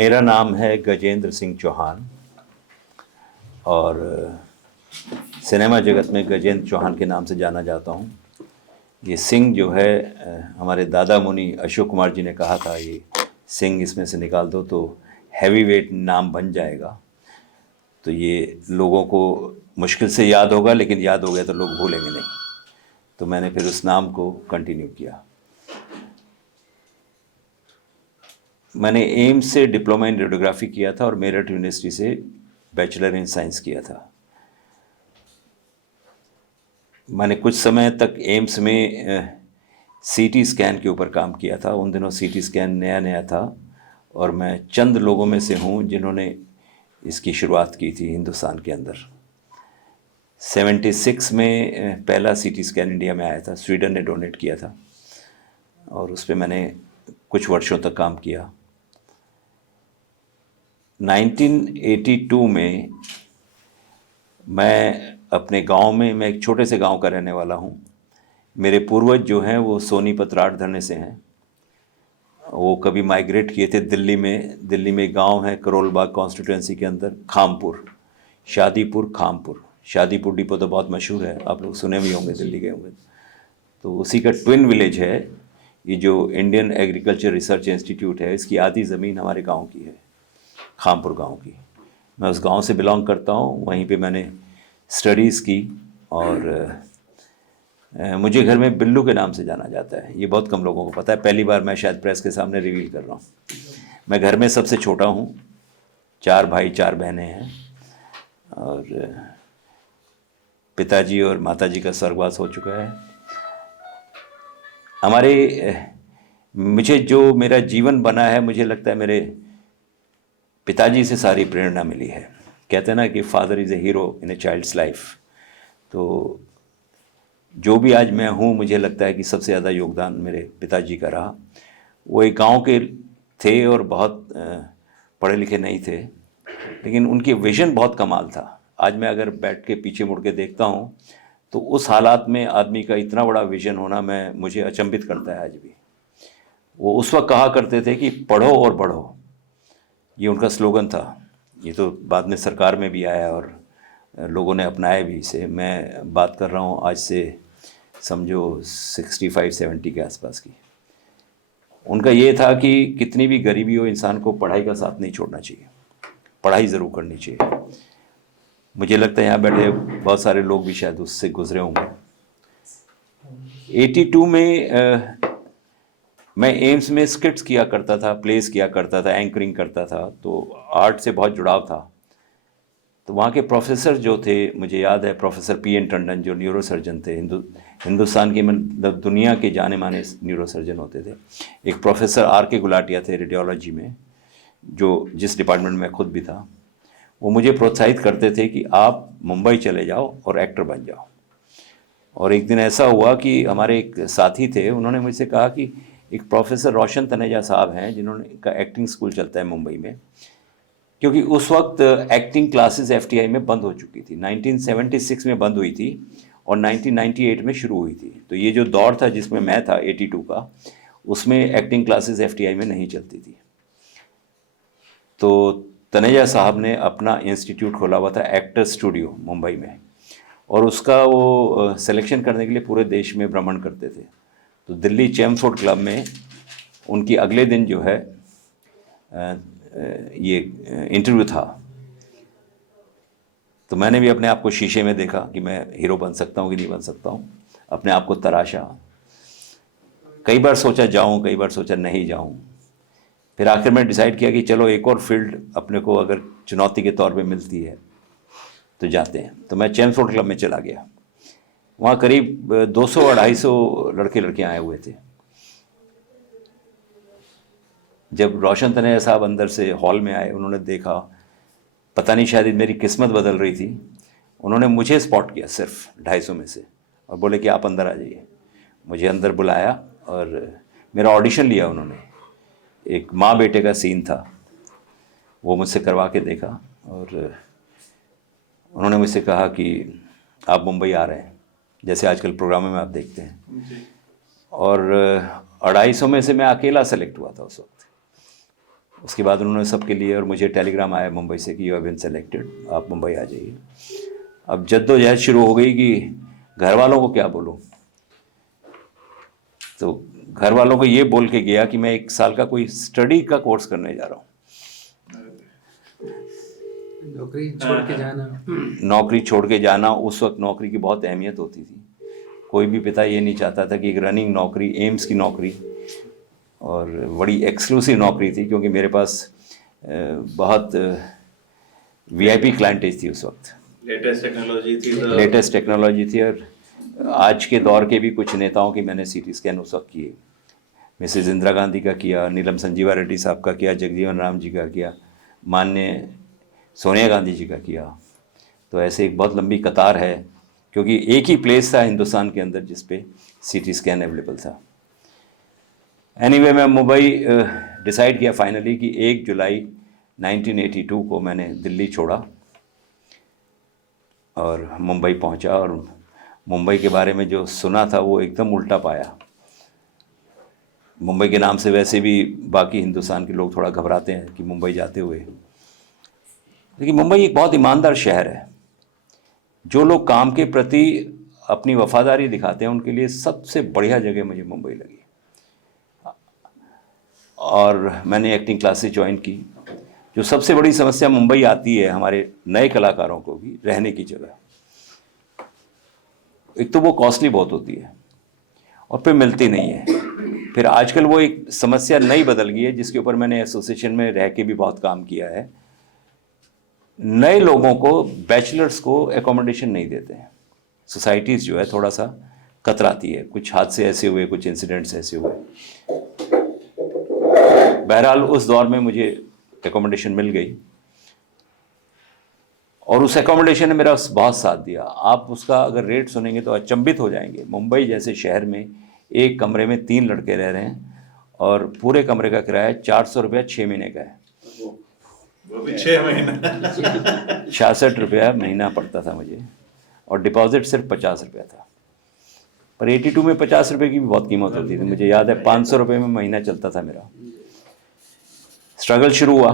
मेरा नाम है गजेंद्र सिंह चौहान और सिनेमा जगत में गजेंद्र चौहान के नाम से जाना जाता हूँ। ये सिंह जो है हमारे दादा मुनि अशोक कुमार जी ने कहा था, ये सिंह इसमें से निकाल दो तो हैवी वेट नाम बन जाएगा। तो ये लोगों को मुश्किल से याद होगा, लेकिन याद हो गया तो लोग भूलेंगे नहीं। तो मैंने फिर उस नाम को कंटिन्यू किया। मैंने एम्स से डिप्लोमा इन रेडियोग्राफी किया था और मेरठ यूनिवर्सिटी से बैचलर इन साइंस किया था। मैंने कुछ समय तक एम्स में सीटी स्कैन के ऊपर काम किया था। उन दिनों सीटी स्कैन नया नया था और मैं चंद लोगों में से हूँ जिन्होंने इसकी शुरुआत की थी हिंदुस्तान के अंदर। 76 में पहला सीटी स्कैन इंडिया में आया था, स्वीडन ने डोनेट किया था और उस पर मैंने कुछ वर्षों तक काम किया। 1982 में मैं अपने गांव में, मैं एक छोटे से गांव का रहने वाला हूं। मेरे पूर्वज जो हैं वो सोनीपत राठ धरने से हैं। वो कभी माइग्रेट किए थे दिल्ली में। दिल्ली में एक गांव है करोल बाग कॉन्स्टिट्यूएंसी के अंदर, खामपुर, शादीपुर खामपुर। शादीपुर डिपो तो बहुत मशहूर है, आप लोग सुने भी होंगे, दिल्ली गए होंगे। तो उसी का ट्विन विलेज है ये जो इंडियन एग्रीकल्चर रिसर्च इंस्टीट्यूट है, इसकी आधी ज़मीन हमारे गांव की है, खामपुर गांव की। मैं उस गांव से बिलोंग करता हूं। वहीं पे मैंने स्टडीज़ की और मुझे घर में बिल्लू के नाम से जाना जाता है। ये बहुत कम लोगों को पता है, पहली बार मैं शायद प्रेस के सामने रिवील कर रहा हूँ। मैं घर में सबसे छोटा हूँ, 4 भाई 4 बहनें हैं और पिताजी और माताजी का स्वर्गवास हो चुका है। मुझे जो मेरा जीवन बना है, मुझे लगता है मेरे पिताजी से सारी प्रेरणा मिली है। कहते हैं ना कि father is a hero in a child's life. तो जो भी आज मैं हूँ, मुझे लगता है कि सबसे ज़्यादा योगदान मेरे पिताजी का रहा। वो एक गांव के थे और बहुत पढ़े लिखे नहीं थे, लेकिन उनकी विज़न बहुत कमाल था। आज मैं अगर बैठ के पीछे मुड़ के देखता हूँ तो उस हालात में आदमी का इतना बड़ा विज़न होना मुझे अचंभित करता है आज भी। वो उस वक्त कहा करते थे कि पढ़ो और बढ़ो, ये उनका स्लोगन था। ये तो बाद में सरकार में भी आया और लोगों ने अपनाया भी इसे। मैं बात कर रहा हूँ आज से समझो 65-70 के आसपास की। उनका ये था कि कितनी भी गरीबी हो, इंसान को पढ़ाई का साथ नहीं छोड़ना चाहिए, पढ़ाई ज़रूर करनी चाहिए। मुझे लगता है यहाँ बैठे बहुत सारे लोग भी शायद उससे गुजरे होंगे। 82 में मैं एम्स में स्किट्स किया करता था, प्लेस किया करता था, एंकरिंग करता था, तो आर्ट से बहुत जुड़ाव था। तो वहाँ के प्रोफेसर जो थे, मुझे याद है प्रोफेसर पी.एन. टंडन जो न्यूरो सर्जन थे, हिंदुस्तान के मतलब दुनिया के जाने माने न्यूरो सर्जन होते थे। एक प्रोफेसर R.K. गुलाटिया थे रेडियोलॉजी में, जिस डिपार्टमेंट में खुद भी था। वो मुझे प्रोत्साहित करते थे कि आप मुंबई चले जाओ और एक्टर बन जाओ। और एक दिन ऐसा हुआ कि हमारे एक साथी थे, उन्होंने मुझसे कहा कि एक प्रोफेसर रोशन तनेजा साहब हैं जिन्होंने का एक्टिंग स्कूल चलता है मुंबई में, क्योंकि उस वक्त एक्टिंग क्लासेस FTI में बंद हो चुकी थी। 1976 में बंद हुई थी और 1998 में शुरू हुई थी। तो ये जो दौर था जिसमें मैं था 82 का, उसमें एक्टिंग क्लासेस FTI में नहीं चलती थी। तो तनेजा साहब ने अपना इंस्टीट्यूट खोला हुआ था, एक्टर स्टूडियो, मुंबई में, और उसका वो सिलेक्शन करने के लिए पूरे देश में भ्रमण करते थे। तो दिल्ली चैम्फोर्ड क्लब में उनकी अगले दिन जो है ये इंटरव्यू था। तो मैंने भी अपने आप को शीशे में देखा कि मैं हीरो बन सकता हूँ कि नहीं बन सकता हूँ। अपने आप को तराशा, कई बार सोचा जाऊँ, कई बार सोचा नहीं जाऊँ। फिर आखिर में डिसाइड किया कि चलो एक और फील्ड अपने को अगर चुनौती के तौर पे मिलती है तो जाते हैं। तो मैं चैम्फोर्ड क्लब में चला गया। वहाँ करीब 200-250 लड़के लड़कियाँ आए हुए थे। जब रोशन तनेजा साहब अंदर से हॉल में आए, उन्होंने देखा, पता नहीं शायद मेरी किस्मत बदल रही थी, उन्होंने मुझे स्पॉट किया सिर्फ 250 में से और बोले कि आप अंदर आ जाइए। मुझे अंदर बुलाया और मेरा ऑडिशन लिया उन्होंने। एक माँ बेटे का सीन था, वो मुझसे करवा के देखा और उन्होंने मुझसे कहा कि आप मुंबई आ रहे हैं, जैसे आजकल प्रोग्रामों में आप देखते हैं। और 250 में से मैं अकेला सेलेक्ट हुआ था उस वक्त। उसके बाद उन्होंने सबके लिए, और मुझे टेलीग्राम आया मुंबई से कि यू हैव बीन सेलेक्टेड, आप मुंबई आ जाइए। अब जद्दोजहद शुरू हो गई कि घर वालों को क्या बोलूं। तो घर वालों को ये बोल के गया कि मैं 1 साल का कोई स्टडी का कोर्स करने जा रहा हूँ। नौकरी छोड़ के जाना, नौकरी छोड़ के जाना, उस वक्त नौकरी की बहुत अहमियत होती थी। कोई भी पिता ये नहीं चाहता था कि एक रनिंग नौकरी, एम्स की नौकरी, और बड़ी एक्सक्लूसिव नौकरी थी, क्योंकि मेरे पास बहुत वीआईपी क्लाइंटेज थी उस वक्त। लेटेस्ट टेक्नोलॉजी थी, और आज के दौर के भी कुछ नेताओं की मैंने सीटी स्कैन उस वक्त किए। मिसेज इंदिरा गांधी का किया, नीलम संजीवा रेड्डी साहब का किया, जगजीवन राम जी का किया, माननीय सोनिया गांधी जी का किया। तो ऐसे एक बहुत लंबी कतार है, क्योंकि एक ही प्लेस था हिंदुस्तान के अंदर जिस पे सीटी स्कैन अवेलेबल था। एनीवे, मैं मुंबई डिसाइड किया फाइनली कि 1 जुलाई 1982 को मैंने दिल्ली छोड़ा और मुंबई पहुंचा, और मुंबई के बारे में जो सुना था वो एकदम उल्टा पाया। मुंबई के नाम से वैसे भी बाकी हिंदुस्तान के लोग थोड़ा घबराते हैं कि मुंबई जाते हुए, लेकिन मुंबई एक बहुत ईमानदार शहर है। जो लोग काम के प्रति अपनी वफादारी दिखाते हैं उनके लिए सबसे बढ़िया जगह मुझे मुंबई लगी। और मैंने एक्टिंग क्लासेस ज्वाइन की। जो सबसे बड़ी समस्या मुंबई आती है हमारे नए कलाकारों को भी, रहने की जगह। एक तो वो कॉस्टली बहुत होती है और फिर मिलती नहीं है। फिर आजकल वो एक समस्या नई बदल गई है, जिसके ऊपर मैंने एसोसिएशन में रह के भी बहुत काम किया है। नए लोगों को, बैचलर्स को एकोमोडेशन नहीं देते हैं। सोसाइटीज़ जो है थोड़ा सा कतराती है। कुछ हादसे ऐसे हुए, कुछ इंसिडेंट्स ऐसे हुए। बहरहाल उस दौर में मुझे एकोमोडेशन मिल गई, और उस एकोमोडेशन ने मेरा बहुत साथ दिया। आप उसका अगर रेट सुनेंगे तो अचंभित हो जाएंगे। मुंबई जैसे शहर में एक कमरे में 3 लड़के रह रहे हैं, और पूरे कमरे का किराया 400 रुपया 6 महीने का है। वो भी 6 महीना 66 रुपया महीना पड़ता था मुझे, और डिपॉजिट सिर्फ 50 रुपया था। पर 82 में 50 रुपये की भी बहुत कीमत होती थी। मुझे याद है 500 रुपये में महीना चलता था मेरा। स्ट्रगल शुरू हुआ।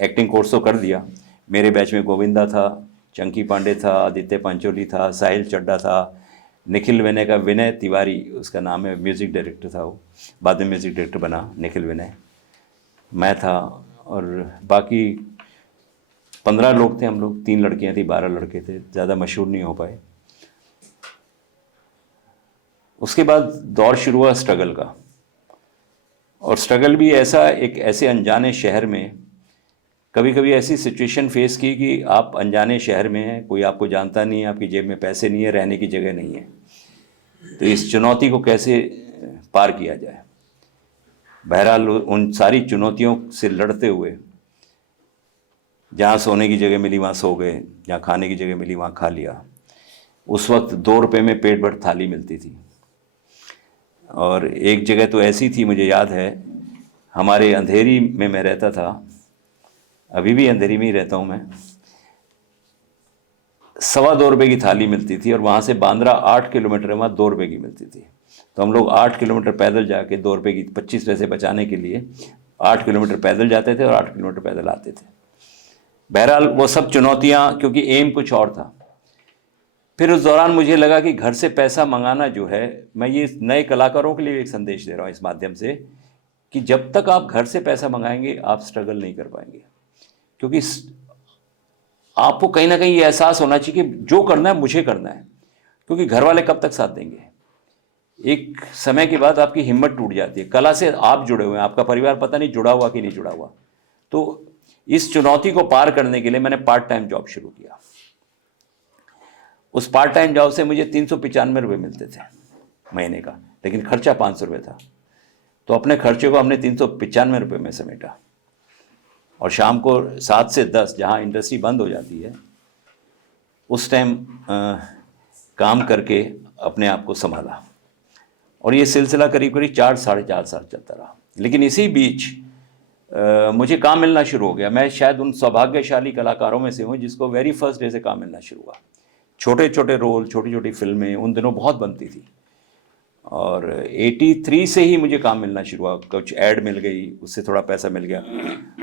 एक्टिंग कोर्स तो कर दिया। मेरे बैच में गोविंदा था, चंकी पांडे था, आदित्य पंचोली था, साहिल चड्डा था, निखिल विनय का, विनय तिवारी उसका नाम है, म्यूज़िक डायरेक्टर था वो, बाद में म्यूज़िक डायरेक्टर बना निखिल विनय। मैं था, और बाकी 15 लोग थे हम लोग। 3 लड़कियां थी, 12 लड़के थे। ज़्यादा मशहूर नहीं हो पाए। उसके बाद दौर शुरू हुआ स्ट्रगल का, और स्ट्रगल भी ऐसा, एक ऐसे अनजाने शहर में कभी कभी ऐसी सिचुएशन फेस की कि आप अनजाने शहर में हैं, कोई आपको जानता नहीं है, आपकी जेब में पैसे नहीं है, रहने की जगह नहीं है। तो इस चुनौती को कैसे पार किया जाए। बहरहाल उन सारी चुनौतियों से लड़ते हुए, जहाँ सोने की जगह मिली वहाँ सो गए, जहाँ खाने की जगह मिली वहाँ खा लिया। उस वक्त 2 रुपये में पेट भर थाली मिलती थी। और एक जगह तो ऐसी थी, मुझे याद है, हमारे अंधेरी में मैं रहता था, अभी भी अंधेरी में ही रहता हूँ मैं। 2.25 रुपये की थाली मिलती थी, और वहाँ से बांद्रा 8 किलोमीटर है, वहाँ 2 रुपये की मिलती थी। तो हम लोग 8 किलोमीटर पैदल जाके 2 रुपये की 25 पैसे बचाने के लिए 8 किलोमीटर पैदल जाते थे और 8 किलोमीटर पैदल आते थे। बहरहाल वो सब चुनौतियाँ, क्योंकि एम कुछ और था। फिर उस दौरान मुझे लगा कि घर से पैसा मंगाना जो है, मैं ये नए कलाकारों के लिए एक संदेश दे रहा हूँ इस माध्यम से, कि जब तक आप घर से पैसा मंगाएंगे आप स्ट्रगल नहीं कर पाएंगे। क्योंकि आपको कहीं ना कहीं ये एहसास होना चाहिए कि जो करना है मुझे करना है, क्योंकि घर वाले कब तक साथ देंगे। एक समय के बाद आपकी हिम्मत टूट जाती है। कला से आप जुड़े हुए हैं, आपका परिवार पता नहीं जुड़ा हुआ कि नहीं जुड़ा हुआ। तो इस चुनौती को पार करने के लिए मैंने पार्ट टाइम जॉब शुरू किया। उस पार्ट टाइम जॉब से मुझे 395 रुपये मिलते थे महीने का, लेकिन खर्चा 500 रुपये था। तो अपने खर्चे को हमने 395 रुपये में समेटा, और शाम को 7 से 10, जहाँ इंडस्ट्री बंद हो जाती है, उस टाइम काम करके अपने आप को संभाला। और ये सिलसिला करीब करीब 4-4.5 साल चलता रहा। लेकिन इसी बीच मुझे काम मिलना शुरू हो गया। मैं शायद उन सौभाग्यशाली कलाकारों में से हूँ जिसको वेरी फर्स्ट डे से काम मिलना शुरू हुआ। छोटे छोटे रोल, छोटी छोटी फिल्में उन दिनों बहुत बनती थी, और 83 से ही मुझे काम मिलना शुरू हुआ। कुछ ऐड मिल गई, उससे थोड़ा पैसा मिल गया।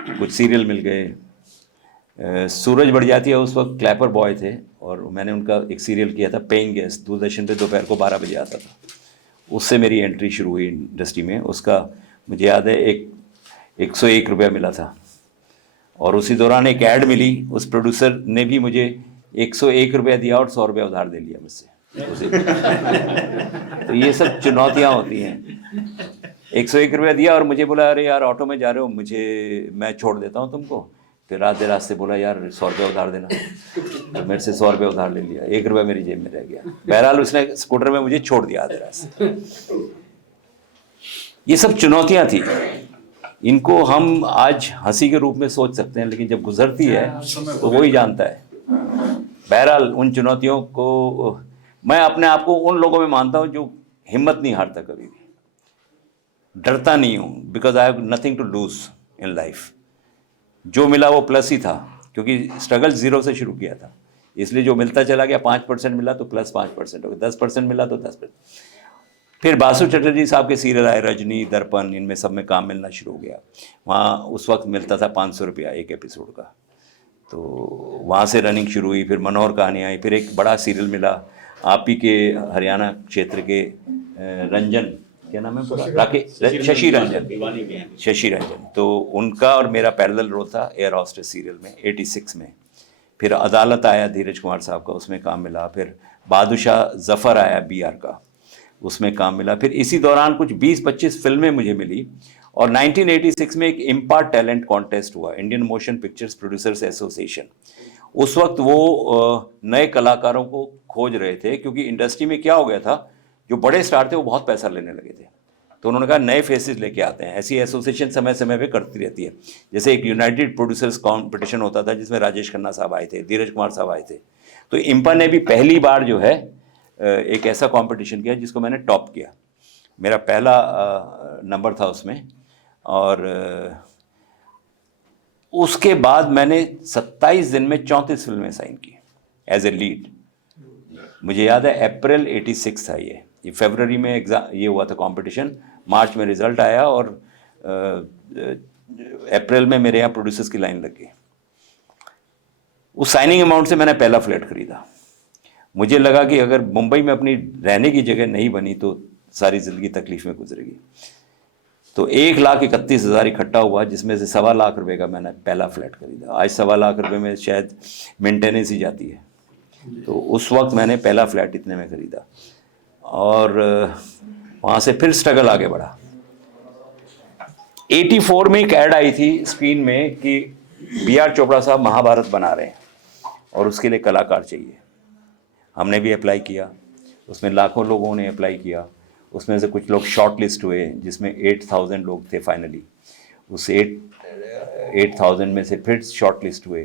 कुछ सीरियल मिल गए। सूरज बढ़ जाती है उस वक्त क्लैपर बॉय थे, और मैंने उनका एक सीरियल किया था पेइंग गेस्ट, दूरदर्शन पे दोपहर को 12 बजे आता था। उससे मेरी एंट्री शुरू हुई इंडस्ट्री में। उसका मुझे याद है 101 रुपया मिला था, और उसी दौरान एक ऐड मिली, उस प्रोड्यूसर ने भी मुझे 101 रुपया दिया और 100 रुपया उधार दे लिया मुझसे उसे। तो ये सब चुनौतियाँ होती हैं। 101 रुपया दिया और मुझे बोला अरे यार ऑटो में जा रहे हो, मैं छोड़ देता हूँ तुमको। फिर आधे रास्ते बोला यार 100 रुपया उधार देना, तो मेरे से 100 रुपया उधार ले लिया, 1 रुपया मेरी जेब में रह गया। बहरहाल उसने स्कूटर में मुझे छोड़ दिया आधे रास्ते। ये सब चुनौतियाँ थी, इनको हम आज हंसी के रूप में सोच सकते हैं, लेकिन जब गुजरती है तो वो ही जानता है। बहरहाल उन चुनौतियों को मैं अपने आप को उन लोगों में मानता हूँ जो हिम्मत नहीं हारता, कभी भी डरता नहीं हूँ, because I have nothing to lose in life. जो मिला वो प्लस ही था, क्योंकि स्ट्रगल 0 से शुरू किया था, इसलिए जो मिलता चला गया। 5% मिला तो प्लस 5% हो गया, 10% मिला तो 10%। फिर बासु चटर्जी साहब के सीरियल आए, रजनी, दर्पण, इनमें सब में काम मिलना शुरू हो गया। वहाँ उस वक्त मिलता था 500 रुपया एक एपिसोड का, तो वहाँ से रनिंग शुरू हुई। फिर मनोहर कहानी आई, फिर एक बड़ा सीरियल मिला आप ही के हरियाणा क्षेत्र के रंजन, क्या नाम है पूरा, राकेश, शशि रंजन। तो उनका और मेरा पैरेलल रोल था एयर हॉस्टेस सीरियल में 86 में। फिर अदालत आया धीरज कुमार साहब का, उसमें काम मिला। फिर बादशाह जफ़र आया BR का, उसमें काम मिला। फिर इसी दौरान कुछ 20-25 फिल्में मुझे मिली, और 1986 में एक इम्पार्ट टैलेंट कॉन्टेस्ट हुआ, Indian motion pictures producers association. उस वक्त वो नए कलाकारों को खोज रहे थे, क्योंकि इंडस्ट्री में क्या हो गया था, जो बड़े स्टार थे वो बहुत पैसा लेने लगे थे। तो उन्होंने कहा नए फेसेस लेके आते हैं। ऐसी एसोसिएशन समय समय पे करती रहती है। जैसे एक यूनाइटेड प्रोड्यूसर्स कॉम्पिटिशन होता था, जिसमें राजेश खन्ना साहब आए थे, धीरज कुमार साहब आए थे। तो इम्पा ने भी पहली बार जो है एक ऐसा कंपटीशन किया जिसको मैंने टॉप किया। मेरा पहला नंबर था उसमें, और उसके बाद मैंने 27 दिन में 34 फिल्में साइन की एज ए लीड। मुझे याद है अप्रैल 86 था ये फरवरी में एग्जाम ये हुआ था कंपटीशन, मार्च में रिजल्ट आया, और अप्रैल में मेरे यहाँ प्रोड्यूसर्स की लाइन लग गई। उस साइनिंग अमाउंट से मैंने पहला फ्लैट खरीदा। मुझे लगा कि अगर मुंबई में अपनी रहने की जगह नहीं बनी तो सारी ज़िंदगी तकलीफ में गुजरेगी। तो 1,31,000 इकट्ठा हुआ, जिसमें से 1.25 लाख रुपए का मैंने पहला फ्लैट खरीदा। आज 1.25 लाख रुपए में शायद मेंटेनेंस ही जाती है। तो उस वक्त मैंने पहला फ्लैट इतने में खरीदा, और वहाँ से फिर स्ट्रगल आगे बढ़ा। 84 में एक ऐड आई थी स्क्रीन में कि BR चोपड़ा साहब महाभारत बना रहे हैं और उसके लिए कलाकार चाहिए। हमने भी अप्लाई किया, उसमें लाखों लोगों ने अप्लाई किया। उसमें से कुछ लोग शॉर्ट लिस्ट हुए, जिसमें 8,000 लोग थे फाइनली। उस 8,000 में से फिर शॉर्ट लिस्ट हुए,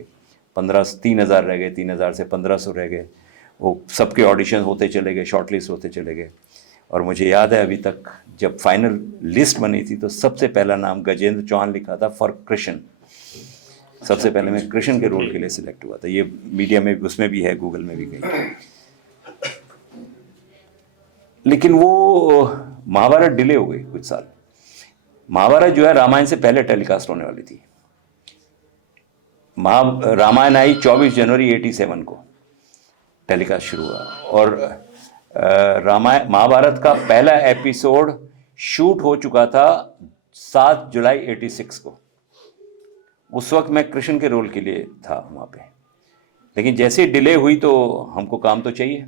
3,000 रह गए, 3,000 से 1,500 रह गए। वो सबके ऑडिशन होते चले गए, शॉर्ट लिस्ट होते चले गए। और मुझे याद है अभी तक, जब फाइनल लिस्ट बनी थी तो सबसे पहला नाम गजेंद्र चौहान लिखा था फॉर कृष्ण। सबसे पहले मैं कृष्ण के रोल के लिए सिलेक्ट हुआ था। ये मीडिया में उसमें भी है, गूगल में भी गई। लेकिन वो महाभारत डिले हो गई कुछ साल। महाभारत जो है रामायण से पहले टेलीकास्ट होने वाली थी। रामायण आई 24 जनवरी 87 को टेलीकास्ट शुरू हुआ, और महाभारत का पहला एपिसोड शूट हो चुका था 7 जुलाई 86 को। उस वक्त मैं कृष्ण के रोल के लिए था वहाँ पे। लेकिन जैसे डिले हुई तो हमको काम तो चाहिए,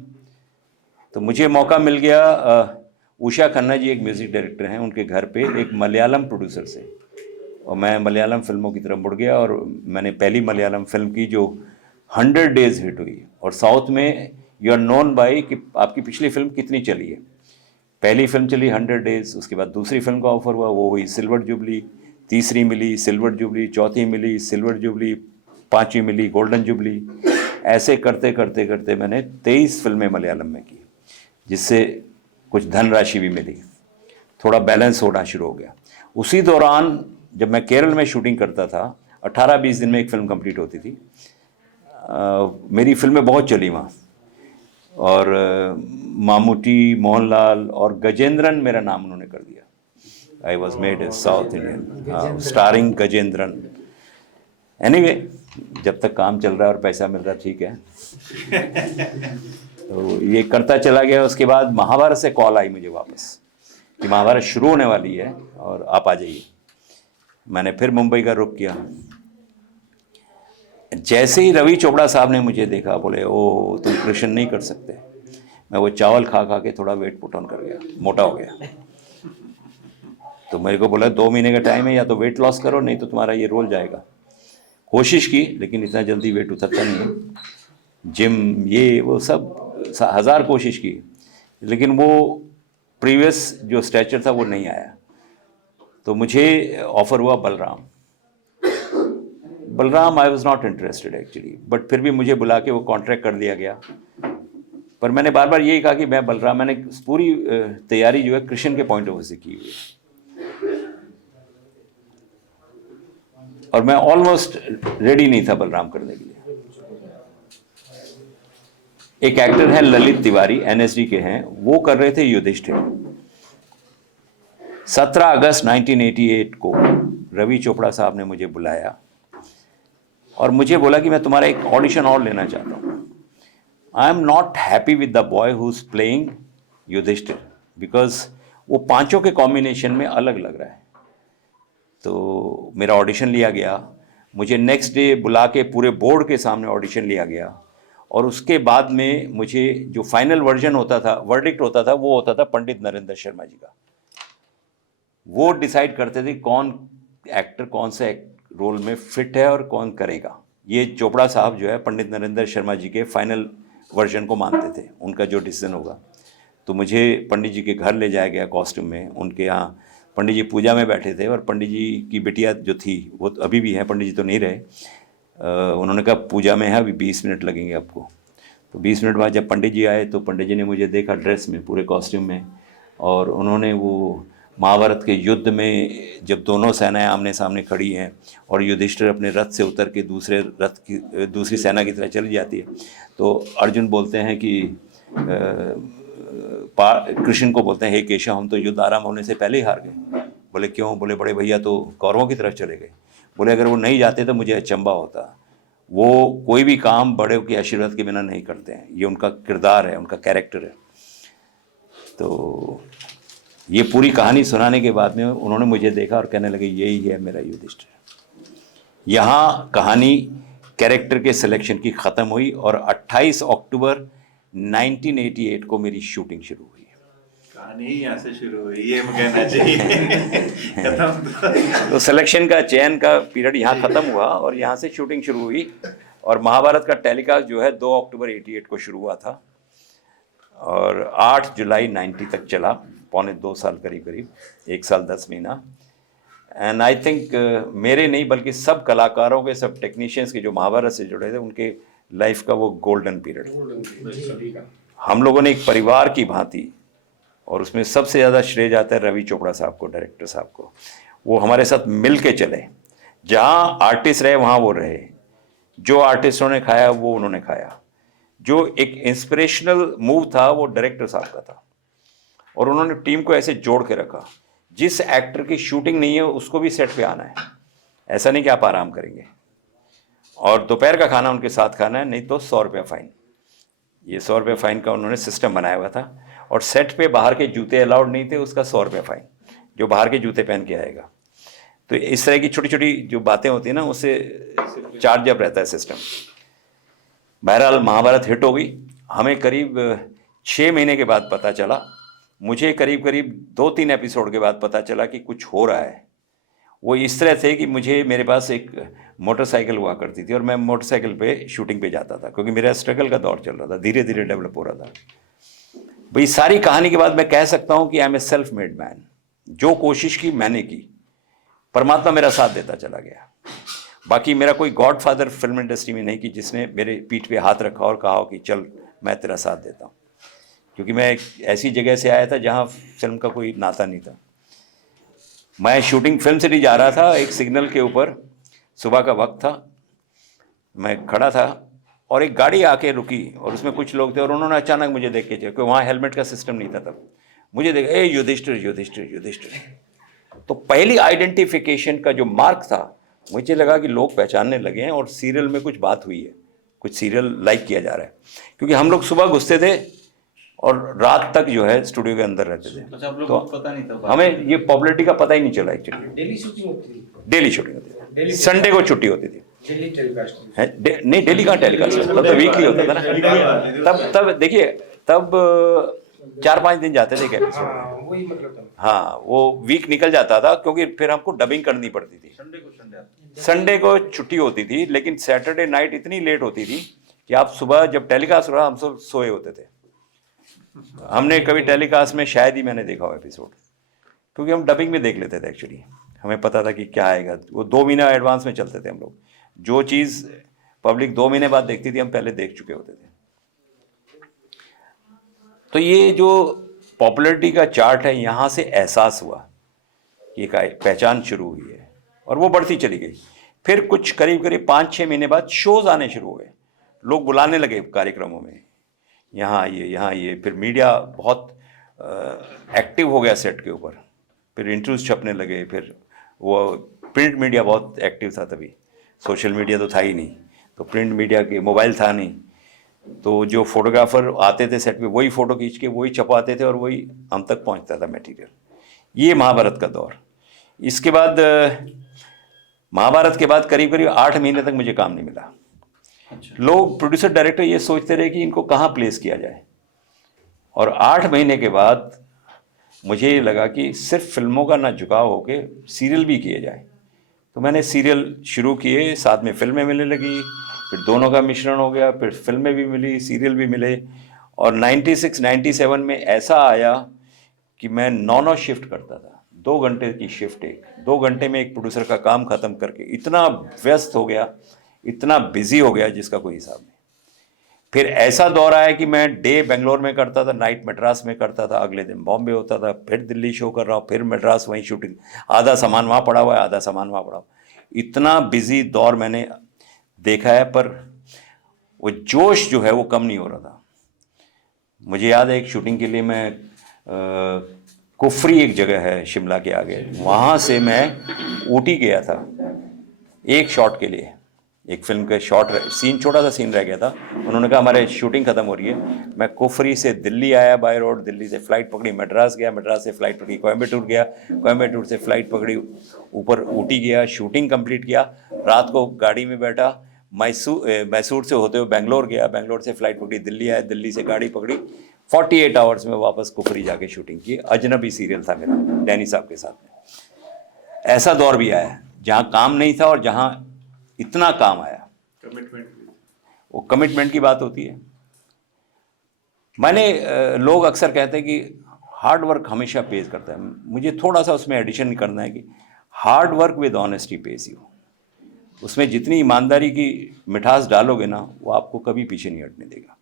तो मुझे मौका मिल गया। उषा खन्ना जी एक म्यूज़िक डायरेक्टर हैं, उनके घर पे एक मलयालम प्रोड्यूसर से, और मैं मलयालम फिल्मों की तरफ मुड़ गया। और मैंने पहली मलयालम फिल्म की जो 100 डेज़ हिट हुई। और साउथ में यू आर नोन बाई कि आपकी पिछली फिल्म कितनी चली है। पहली फिल्म चली 100 डेज़, उसके बाद दूसरी फिल्म का ऑफर हुआ, वो हुई सिल्वर जुबली, तीसरी मिली सिल्वर जुबली, चौथी मिली सिल्वर जुबली, पांचवी मिली गोल्डन जुबली। ऐसे करते करते करते मैंने 23 फिल्में मलयालम में की, जिससे कुछ धनराशि भी मिली, थोड़ा बैलेंस होना शुरू हो गया। उसी दौरान जब मैं केरल में शूटिंग करता था, 18-20 दिन में एक फिल्म कंप्लीट होती थी। मेरी फिल्में बहुत चली वहाँ, और मामूटी, मोहनलाल और गजेंद्रन मेरा नाम उन्होंने कर दिया। I was made a south Indian, starring Gajendran. Anyway जब तक काम चल रहा है और पैसा मिल रहा है ठीक है। तो ये करता चला गया। उसके बाद महाभारत से कॉल आई मुझे वापस कि महाभारत शुरू होने वाली है और आप आ जाइए। मैंने फिर मुंबई का रुख किया। जैसे ही रवि चोपड़ा साहब ने मुझे देखा, बोले ओ तुम कृष्ण नहीं कर सकते। मैं वो चावल खा खा के थोड़ा वेट पुट ऑन कर गया, मोटा हो गया। तो मेरे को बोला 2 महीने का टाइम है, या तो वेट लॉस करो नहीं तो तुम्हारा ये रोल जाएगा। कोशिश की लेकिन इतना जल्दी वेट उतरता नहीं है। जिम ये वो सब 1000 कोशिश की, लेकिन वो प्रीवियस जो स्ट्रेचर था वो नहीं आया। तो मुझे ऑफर हुआ Balram I was not interested actually, but फिर भी मुझे बुला के वो कॉन्ट्रैक्ट कर दिया गया। पर मैंने बार बार यही कहा कि मैं बलराम, मैंने पूरी तैयारी जो है कृष्ण के पॉइंट ऑफ व्यू से की हुई है, और मैं ऑलमोस्ट रेडी नहीं था बलराम करने के लिए। एक एक्टर है ललित तिवारी, एनएसडी के हैं, वो कर रहे थे युधिष्ठिर। 17 अगस्त 1988 को रवि चोपड़ा साहब ने मुझे बुलाया और मुझे बोला कि मैं तुम्हारा एक ऑडिशन और लेना चाहता हूँ। I am not happy with the boy who is playing Yudhishthir, because वो पांचों के कॉम्बिनेशन में अलग लग रहा है। तो मेरा ऑडिशन लिया गया, मुझे नेक्स्ट डे बुला के पूरे बोर्ड के सामने ऑडिशन लिया गया, और उसके बाद में मुझे जो फाइनल वर्जन होता था, वर्डिक्ट होता था, वो होता था पंडित नरेंद्र शर्मा जी का। वो डिसाइड करते थे कौन एक्टर कौन से रोल में फिट है और कौन करेगा। ये चोपड़ा साहब जो है पंडित नरेंद्र शर्मा जी के फाइनल वर्जन को मानते थे, उनका जो डिसीजन होगा। तो मुझे पंडित जी के घर ले जाया गया कॉस्ट्यूम में। उनके यहाँ पंडित जी पूजा में बैठे थे, और पंडित जी की बिटिया जो थी वो तो अभी भी है, पंडित जी तो नहीं रहे। उन्होंने कहा पूजा में है, अभी 20 मिनट लगेंगे आपको। तो 20 मिनट बाद जब पंडित जी आए तो पंडित जी ने मुझे देखा ड्रेस में, पूरे कॉस्ट्यूम में, और उन्होंने वो महाभारत के युद्ध में जब दोनों सेनाएं आमने सामने खड़ी हैं और युधिष्ठिर अपने रथ से उतर के दूसरी सेना की तरफ चली जाती है, तो अर्जुन बोलते हैं कि कृष्ण को बोलते हैं, हे केशव हम तो युद्ध आरंभ होने से पहले ही हार गए। बोले क्यों? बोले बड़े भैया तो कौरवों की तरफ चले गए। बोले अगर वो नहीं जाते तो मुझे अचंबा होता। वो कोई भी काम बड़े के आशीर्वाद के बिना नहीं करते हैं, ये उनका किरदार है, उनका कैरेक्टर है। तो ये पूरी कहानी सुनाने के बाद में उन्होंने मुझे देखा और कहने लगे यही है मेरा युधिष्ठिर। यहाँ कहानी कैरेक्टर के सिलेक्शन की ख़त्म हुई और 28 अक्टूबर 1988 को मेरी शूटिंग शुरू हुई। कहानी ही यहाँ से शुरू हुई, ये कहना चाहिए। खत्म तो सिलेक्शन का, चयन का पीरियड यहाँ ख़त्म हुआ और यहाँ से शूटिंग शुरू हुई। और महाभारत का टेलीकास्ट जो है 2 अक्टूबर 88 को शुरू हुआ था और 8 जुलाई 90 तक चला, पौने 2 साल करीब, 1 साल 10 महीना। एंड आई थिंक मेरे नहीं बल्कि सब कलाकारों के, सब टेक्नीशियंस के जो महाभारत से जुड़े थे, उनके लाइफ का वो गोल्डन पीरियड। हम लोगों ने एक परिवार की भांति, और उसमें सबसे ज़्यादा श्रेय जाता है रवि चोपड़ा साहब को, डायरेक्टर साहब को। वो हमारे साथ मिल के चले, जहाँ आर्टिस्ट रहे वहाँ वो रहे, जो आर्टिस्टों ने खाया वो उन्होंने खाया। जो एक इंस्पिरेशनल मूव था वो डायरेक्टर साहब का था, और उन्होंने टीम को ऐसे जोड़ के रखा, जिस एक्टर की शूटिंग नहीं है उसको भी सेट पे आना है। ऐसा नहीं कि आप आराम करेंगे और दोपहर का खाना उनके साथ खाना है, नहीं तो 100 रुपया फाइन। ये 100 रुपये फाइन का उन्होंने सिस्टम बनाया हुआ था, और सेट पे बाहर के जूते अलाउड नहीं थे, उसका 100 रुपये फाइन, जो बाहर के जूते पहन के आएगा। तो इस तरह की छोटी छोटी जो बातें होती है ना, उससे चार्ज अप रहता है सिस्टम। बहरहाल महाभारत हिट हो गई। हमें करीब 6 महीने के बाद पता चला, मुझे करीब 2-3 एपिसोड के बाद पता चला कि कुछ हो रहा है। वो इस तरह से कि मेरे पास एक मोटरसाइकिल हुआ करती थी और मैं मोटरसाइकिल पे शूटिंग पे जाता था, क्योंकि मेरा स्ट्रगल का दौर चल रहा था, धीरे धीरे डेवलप हो रहा था। भाई सारी कहानी के बाद मैं कह सकता हूँ कि I am a self made man. जो कोशिश की मैंने की, परमात्मा मेरा साथ देता चला गया। बाकी मेरा कोई गॉडफादर फिल्म इंडस्ट्री में नहीं कि जिसने मेरे पीठ पे हाथ रखा और कहा हो कि चल मैं तेरा साथ देता हूँ, क्योंकि मैं एक ऐसी जगह से आया था जहाँ फिल्म का कोई नाता नहीं था। मैं शूटिंग फिल्म सिटी जा रहा था, एक सिग्नल के ऊपर सुबह का वक्त था, मैं खड़ा था और एक गाड़ी आके रुकी और उसमें कुछ लोग थे और उन्होंने अचानक मुझे देख के चले, क्योंकि वहाँ हेलमेट का सिस्टम नहीं था तब। मुझे देख, ए युधिष्ठिर युधिष्ठिर युधिष्ठिर। तो पहली आइडेंटिफिकेशन का जो मार्क था मुझे लगा कि लोग पहचानने लगे हैं और सीरियल में कुछ बात हुई है, कुछ सीरियल लाइक किया जा रहा है, क्योंकि हम लोग सुबह घुसते थे और रात तक जो है स्टूडियो के अंदर रहते थे। अच्छा, आप लोग तो को पता नहीं था? हमें ये पॉपुलैरिटी का पता ही नहीं चला एक्चुअली। डेली शूटिंग होती थी, डेली शूटिंग होती थी, संडे को छुट्टी होती थी। डेली टेलीकास्ट है नहीं, डेली कहाँ टेलीकास्ट होता, तब तो वीकली होता था ना। तब देखिए, तब 4-5 दिन जाते थे एक एपिसोड। हाँ वही मतलब था। हाँ, वो वीक निकल जाता था, क्योंकि फिर हमको डबिंग करनी पड़ती थी। संडे को छुट्टी होती थी, लेकिन सैटरडे नाइट इतनी लेट होती थी कि आप सुबह जब टेलीकास्ट हो रहा, हम सब सोए होते थे। हमने कभी टेलीकास्ट में शायद ही मैंने देखा हो एपिसोड, क्योंकि हम डबिंग में देख लेते थे एक्चुअली। हमें पता था कि क्या आएगा, वो 2 महीना एडवांस में चलते थे हम लोग। जो चीज़ पब्लिक 2 महीने बाद देखती थी, हम पहले देख चुके होते थे। तो ये जो पॉपुलैरिटी का चार्ट है, यहाँ से एहसास हुआ कि एक पहचान शुरू हुई है और वो बढ़ती चली गई। फिर कुछ करीब 5-6 महीने बाद शोज़ आने शुरू हो गए, लोग बुलाने लगे कार्यक्रमों में, यहाँ ये। फिर मीडिया बहुत एक्टिव हो गया सेट के ऊपर, फिर इंटरव्यूज छपने लगे। फिर वो प्रिंट मीडिया बहुत एक्टिव था तभी, सोशल मीडिया तो था ही नहीं, तो प्रिंट मीडिया के मोबाइल था नहीं, तो जो फोटोग्राफर आते थे सेट पे वही फ़ोटो खींच के वही छपाते थे और वही हम तक पहुंचता था मटेरियल। ये महाभारत का दौर। इसके बाद महाभारत के बाद करीब 8 महीने तक मुझे काम नहीं मिला। लोग प्रोड्यूसर डायरेक्टर ये सोचते रहे कि इनको कहाँ प्लेस किया जाए, और 8 महीने के बाद मुझे ये लगा कि सिर्फ फिल्मों का ना झुकाव होके सीरियल भी किए जाए। तो मैंने सीरियल शुरू किए, साथ में फिल्में मिलने लगी, फिर दोनों का मिश्रण हो गया, फिर फिल्में भी मिली, सीरियल भी मिले। और 96-97 में ऐसा आया कि मैं 9 शिफ्ट करता था, 2 घंटे की शिफ्ट, 2 घंटे में एक प्रोड्यूसर का काम ख़त्म करके इतना व्यस्त हो गया, इतना बिजी हो गया जिसका कोई हिसाब नहीं। फिर ऐसा दौर आया कि मैं डे बेंगलोर में करता था, नाइट मद्रास में करता था, अगले दिन बॉम्बे होता था, फिर दिल्ली शो कर रहा हूँ, फिर मद्रास वहीं शूटिंग, आधा सामान वहाँ पड़ा हुआ है, आधा सामान वहाँ पड़ा हुआ। इतना बिजी दौर मैंने देखा है, पर वो जोश जो है वो कम नहीं हो रहा था। मुझे याद है एक शूटिंग के लिए मैं कुफरी एक जगह है शिमला के आगे, वहाँ से मैं ऊटी गया था एक शॉट के लिए, एक फिल्म का शॉट सीन, छोटा सा सीन रह गया था। उन्होंने कहा हमारे शूटिंग ख़त्म हो रही है। मैं कुफरी से दिल्ली आया बाय रोड, दिल्ली से फ़्लाइट पकड़ी मद्रास गया, मद्रास से फ़्लाइट पकड़ी कोयम्बटूर गया, कोयम्बटूर से फ़्लाइट पकड़ी ऊपर ऊटी गया, शूटिंग कंप्लीट किया, रात को गाड़ी में बैठा, मैसूर से होते हुए बेंगलोर गया, बेंगलोर से फ़्लाइट पकड़ी दिल्ली आया, दिल्ली से गाड़ी पकड़ी, 48 आवर्स में वापस कुफरी जाके शूटिंग की। अजनबी सीरियल था मेरा डैनी साहब के साथ में। ऐसा दौर भी आया जहाँ काम नहीं था और जहाँ इतना काम आया। कमिटमेंट, वो कमिटमेंट की बात होती है। लोग अक्सर कहते हैं कि हार्ड वर्क हमेशा पेज करता है, मुझे थोड़ा सा उसमें एडिशन करना है कि hard work with honesty page you. उसमें जितनी ईमानदारी की मिठास डालोगे ना, वो आपको कभी पीछे नहीं हटने देगा।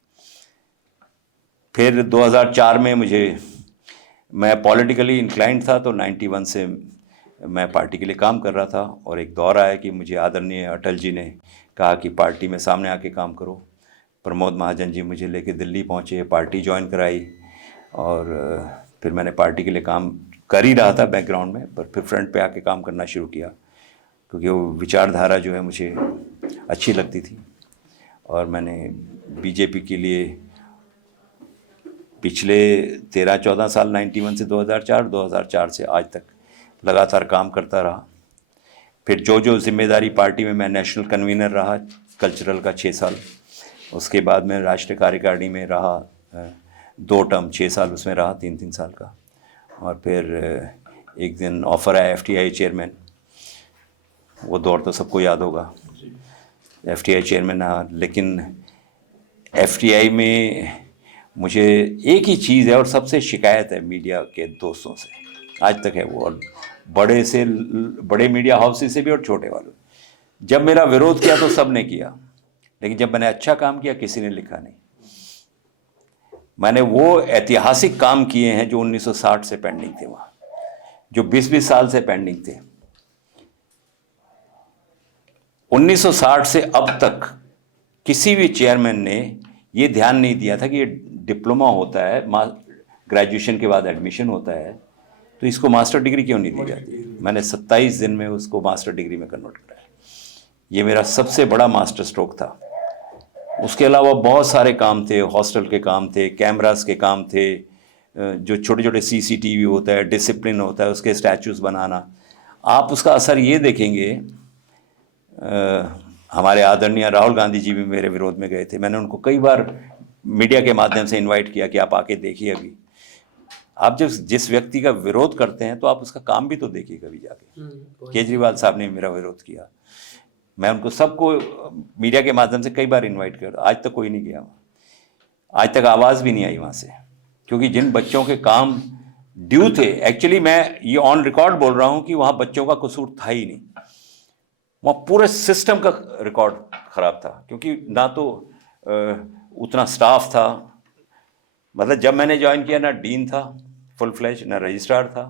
फिर 2004 में मैं पॉलिटिकली इंक्लाइंड था, तो 91 से मैं पार्टी के लिए काम कर रहा था, और एक दौर आया कि मुझे आदरणीय अटल जी ने कहा कि पार्टी में सामने आके काम करो। प्रमोद महाजन जी मुझे लेके दिल्ली पहुँचे, पार्टी ज्वाइन कराई, और फिर मैंने पार्टी के लिए काम कर ही रहा था बैकग्राउंड में, पर फिर फ्रंट पे आके काम करना शुरू किया, क्योंकि वो विचारधारा जो है मुझे अच्छी लगती थी। और मैंने बीजेपी के लिए पिछले 13-14 साल, 91 से 2004, 2004 से आज तक लगातार काम करता रहा। फिर जो जिम्मेदारी पार्टी में, मैं नेशनल कन्वीनर रहा कल्चरल का 6 साल, उसके बाद मैं राष्ट्रीय कार्यकारिणी में रहा 2 टर्म, 6 साल उसमें रहा, 3-3 साल का। और फिर एक दिन ऑफ़र आया FTI चेयरमैन, वो दौर तो सबको याद होगा, FTI चेयरमैन रहा। लेकिन FTI में मुझे एक ही चीज़ है, और सबसे शिकायत है मीडिया के दोस्तों से आज तक है वो, और बड़े मीडिया हाउसेस से भी और छोटे वालों। जब मेरा विरोध किया तो सब ने किया, लेकिन जब मैंने अच्छा काम किया किसी ने लिखा नहीं। मैंने वो ऐतिहासिक काम किए हैं जो 1960 से पेंडिंग थे, वहाँ जो 20-20 साल से पेंडिंग थे। 1960 से अब तक किसी भी चेयरमैन ने ये ध्यान नहीं दिया था कि ये डिप्लोमा होता है, ग्रेजुएशन के बाद एडमिशन होता है, तो इसको मास्टर डिग्री क्यों नहीं दी जाती? मैंने 27 दिन में उसको मास्टर डिग्री में कन्वर्ट कराया। ये मेरा सबसे बड़ा मास्टर स्ट्रोक था। उसके अलावा बहुत सारे काम थे, हॉस्टल के काम थे, कैमरास के काम थे, जो छोटे छोटे CCTV होता है, डिसिप्लिन होता है, उसके स्टैचूज बनाना। आप उसका असर ये देखेंगे, हमारे आदरणीय राहुल गांधी जी भी मेरे विरोध में गए थे। मैंने उनको कई बार मीडिया के माध्यम से इनवाइट किया कि आप आके देखिए। अभी आप जब जिस व्यक्ति का विरोध करते हैं तो आप उसका काम भी तो देखिए कभी जाके। केजरीवाल साहब ने मेरा विरोध किया, मैं उनको सबको मीडिया के माध्यम से कई बार इनवाइट किया, आज तक कोई नहीं गया वहाँ। आज तक आवाज़ भी नहीं आई वहाँ से, क्योंकि जिन बच्चों के काम ड्यू थे, एक्चुअली मैं ये ऑन रिकॉर्ड बोल रहा हूँ कि वहाँ बच्चों का कसूर था ही नहीं, वहाँ पूरे सिस्टम का रिकॉर्ड ख़राब था, क्योंकि ना तो उतना स्टाफ था। मतलब जब मैंने ज्वाइन किया ना डीन था फुल फ्लैश, ना रजिस्ट्रार था,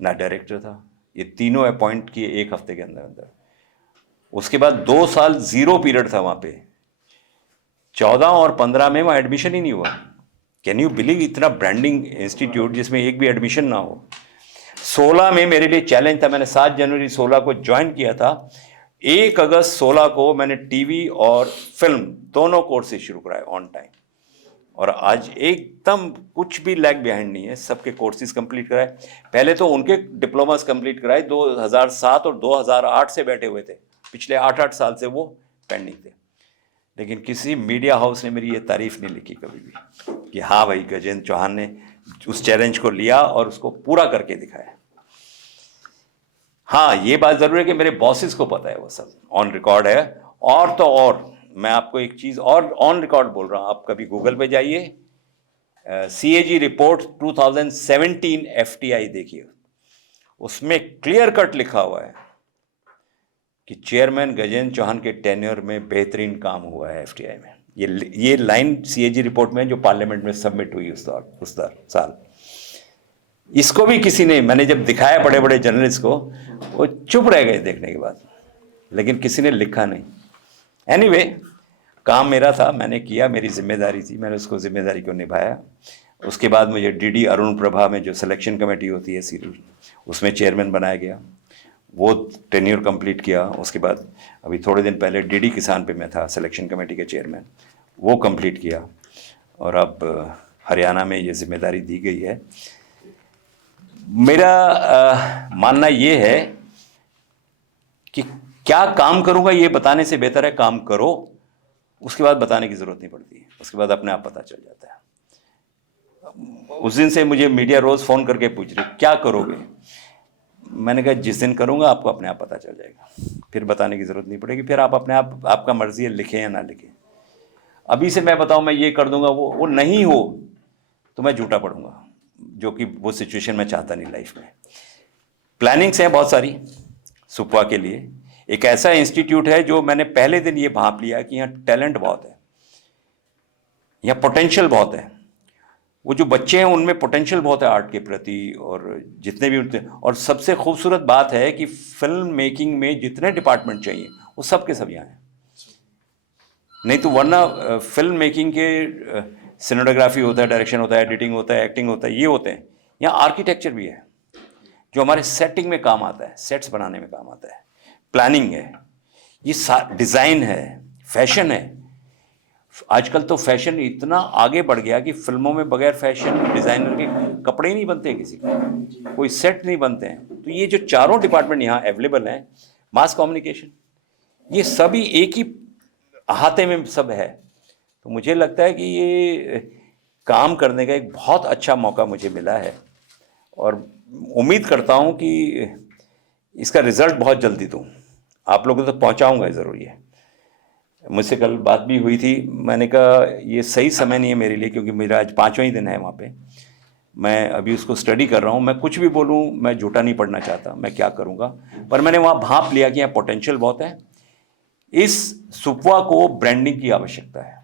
ना डायरेक्टर था। ये तीनों अपॉइंट किए 1 हफ्ते के अंदर अंदर। उसके बाद 2 साल जीरो पीरियड था वहाँ पे। 14 और 15 में वहाँ एडमिशन ही नहीं हुआ। कैन यू बिलीव, इतना ब्रांडिंग इंस्टीट्यूट जिसमें एक भी एडमिशन ना हो। 16 में मेरे लिए चैलेंज था, मैंने 7 जनवरी 16 को ज्वाइन किया था। 1 अगस्त 16 को मैंने टीवी और फिल्म दोनों कोर्सेज शुरू कराए ऑन टाइम, और आज एकदम कुछ भी लैग बिहाइंड नहीं है, सबके कोर्सेज कंप्लीट कराए। पहले तो उनके डिप्लोमास कंप्लीट कराए, 2007 और 2008 से बैठे हुए थे, पिछले 8-8 साल से वो पेंडिंग थे। लेकिन किसी मीडिया हाउस ने मेरी ये तारीफ नहीं लिखी कभी भी कि हाँ भाई गजेंद्र चौहान ने उस चैलेंज को लिया और उसको पूरा करके दिखाया। हाँ, ये बात ज़रूर है कि मेरे बॉसेस को पता है, वो सब ऑन रिकॉर्ड है। और तो और मैं आपको एक चीज़ और ऑन रिकॉर्ड बोल रहा हूँ, आप कभी गूगल पे जाइए, CAG रिपोर्ट 2017 FTI देखिए, उसमें क्लियर कट लिखा हुआ है कि चेयरमैन गजेंद्र चौहान के टेन्योर में बेहतरीन काम हुआ है FTI में। ये लाइन CAG रिपोर्ट में जो पार्लियामेंट में सबमिट हुई उस साल। इसको भी किसी ने, मैंने जब दिखाया बड़े बड़े जर्नलिस्ट को, वो चुप रह गए देखने के बाद, लेकिन किसी ने लिखा नहीं। एनीवे, काम मेरा था, मैंने किया, मेरी जिम्मेदारी थी, मैंने उसको जिम्मेदारी को निभाया। उसके बाद मुझे DD अरुण प्रभा में जो सिलेक्शन कमेटी होती है सीरियल, उसमें चेयरमैन बनाया गया, वो टेन्योर कंप्लीट किया। उसके बाद अभी थोड़े दिन पहले DD किसान पे मैं था सिलेक्शन कमेटी के चेयरमैन, वो कंप्लीट किया, और अब हरियाणा में ये जिम्मेदारी दी गई है। मेरा मानना ये है कि क्या काम करूंगा ये बताने से बेहतर है काम करो, उसके बाद बताने की ज़रूरत नहीं पड़ती है, उसके बाद अपने आप पता चल जाता है। उस दिन से मुझे मीडिया रोज़ फ़ोन करके पूछ रही क्या करोगे, मैंने कहा जिस दिन करूंगा आपको अपने आप पता चल जाएगा, फिर बताने की ज़रूरत नहीं पड़ेगी, फिर आप अपने आप, आपका मर्जी है लिखें या ना लिखें। अभी से मैं बताऊं मैं ये कर दूंगा, वो नहीं हो तो मैं झूठा पढ़ूंगा, जो कि वो सिचुएशन मैं चाहता नहीं लाइफ में। प्लानिंग्स हैं बहुत सारी सुपवा के लिए। एक ऐसा इंस्टीट्यूट है जो मैंने पहले दिन ये भांप लिया कि यहाँ टैलेंट बहुत है, यहाँ पोटेंशियल बहुत है। वो जो बच्चे हैं उनमें पोटेंशियल बहुत है आर्ट के प्रति, और जितने भी उनके, और सबसे खूबसूरत बात है कि फिल्म मेकिंग में जितने डिपार्टमेंट चाहिए वो सब के सब यहाँ हैं। नहीं तो वरना फिल्म मेकिंग के सिनेमेटोग्राफी होता है, डायरेक्शन होता है, एडिटिंग होता है, एक्टिंग होता है, ये होते हैं। यहाँ आर्किटेक्चर भी है जो हमारे सेटिंग में काम आता है, सेट्स बनाने में काम आता है, प्लानिंग है, ये डिज़ाइन है, फैशन है। आजकल तो फैशन इतना आगे बढ़ गया कि फिल्मों में बगैर फैशन डिज़ाइनर के कपड़े ही नहीं बनते, किसी के कोई सेट नहीं बनते हैं। तो ये जो चारों डिपार्टमेंट यहाँ अवेलेबल हैं, मास कम्युनिकेशन, ये सभी एक ही अहाते में सब है। तो मुझे लगता है कि ये काम करने का एक बहुत अच्छा मौका मुझे मिला है, और उम्मीद करता हूँ कि इसका रिज़ल्ट बहुत जल्दी दूँ, आप लोगों तक पहुँचाऊँगा ज़रूर। ये मुझसे कल बात भी हुई थी, मैंने कहा ये सही समय नहीं है मेरे लिए, क्योंकि मेरा आज 5वां ही दिन है वहाँ पे, मैं अभी उसको स्टडी कर रहा हूँ। मैं कुछ भी बोलूँ, मैं झूठा नहीं पढ़ना चाहता, मैं क्या करूँगा, पर मैंने वहाँ भांप लिया कि यहाँ पोटेंशियल बहुत है। इस सुपवा को ब्रांडिंग की आवश्यकता है,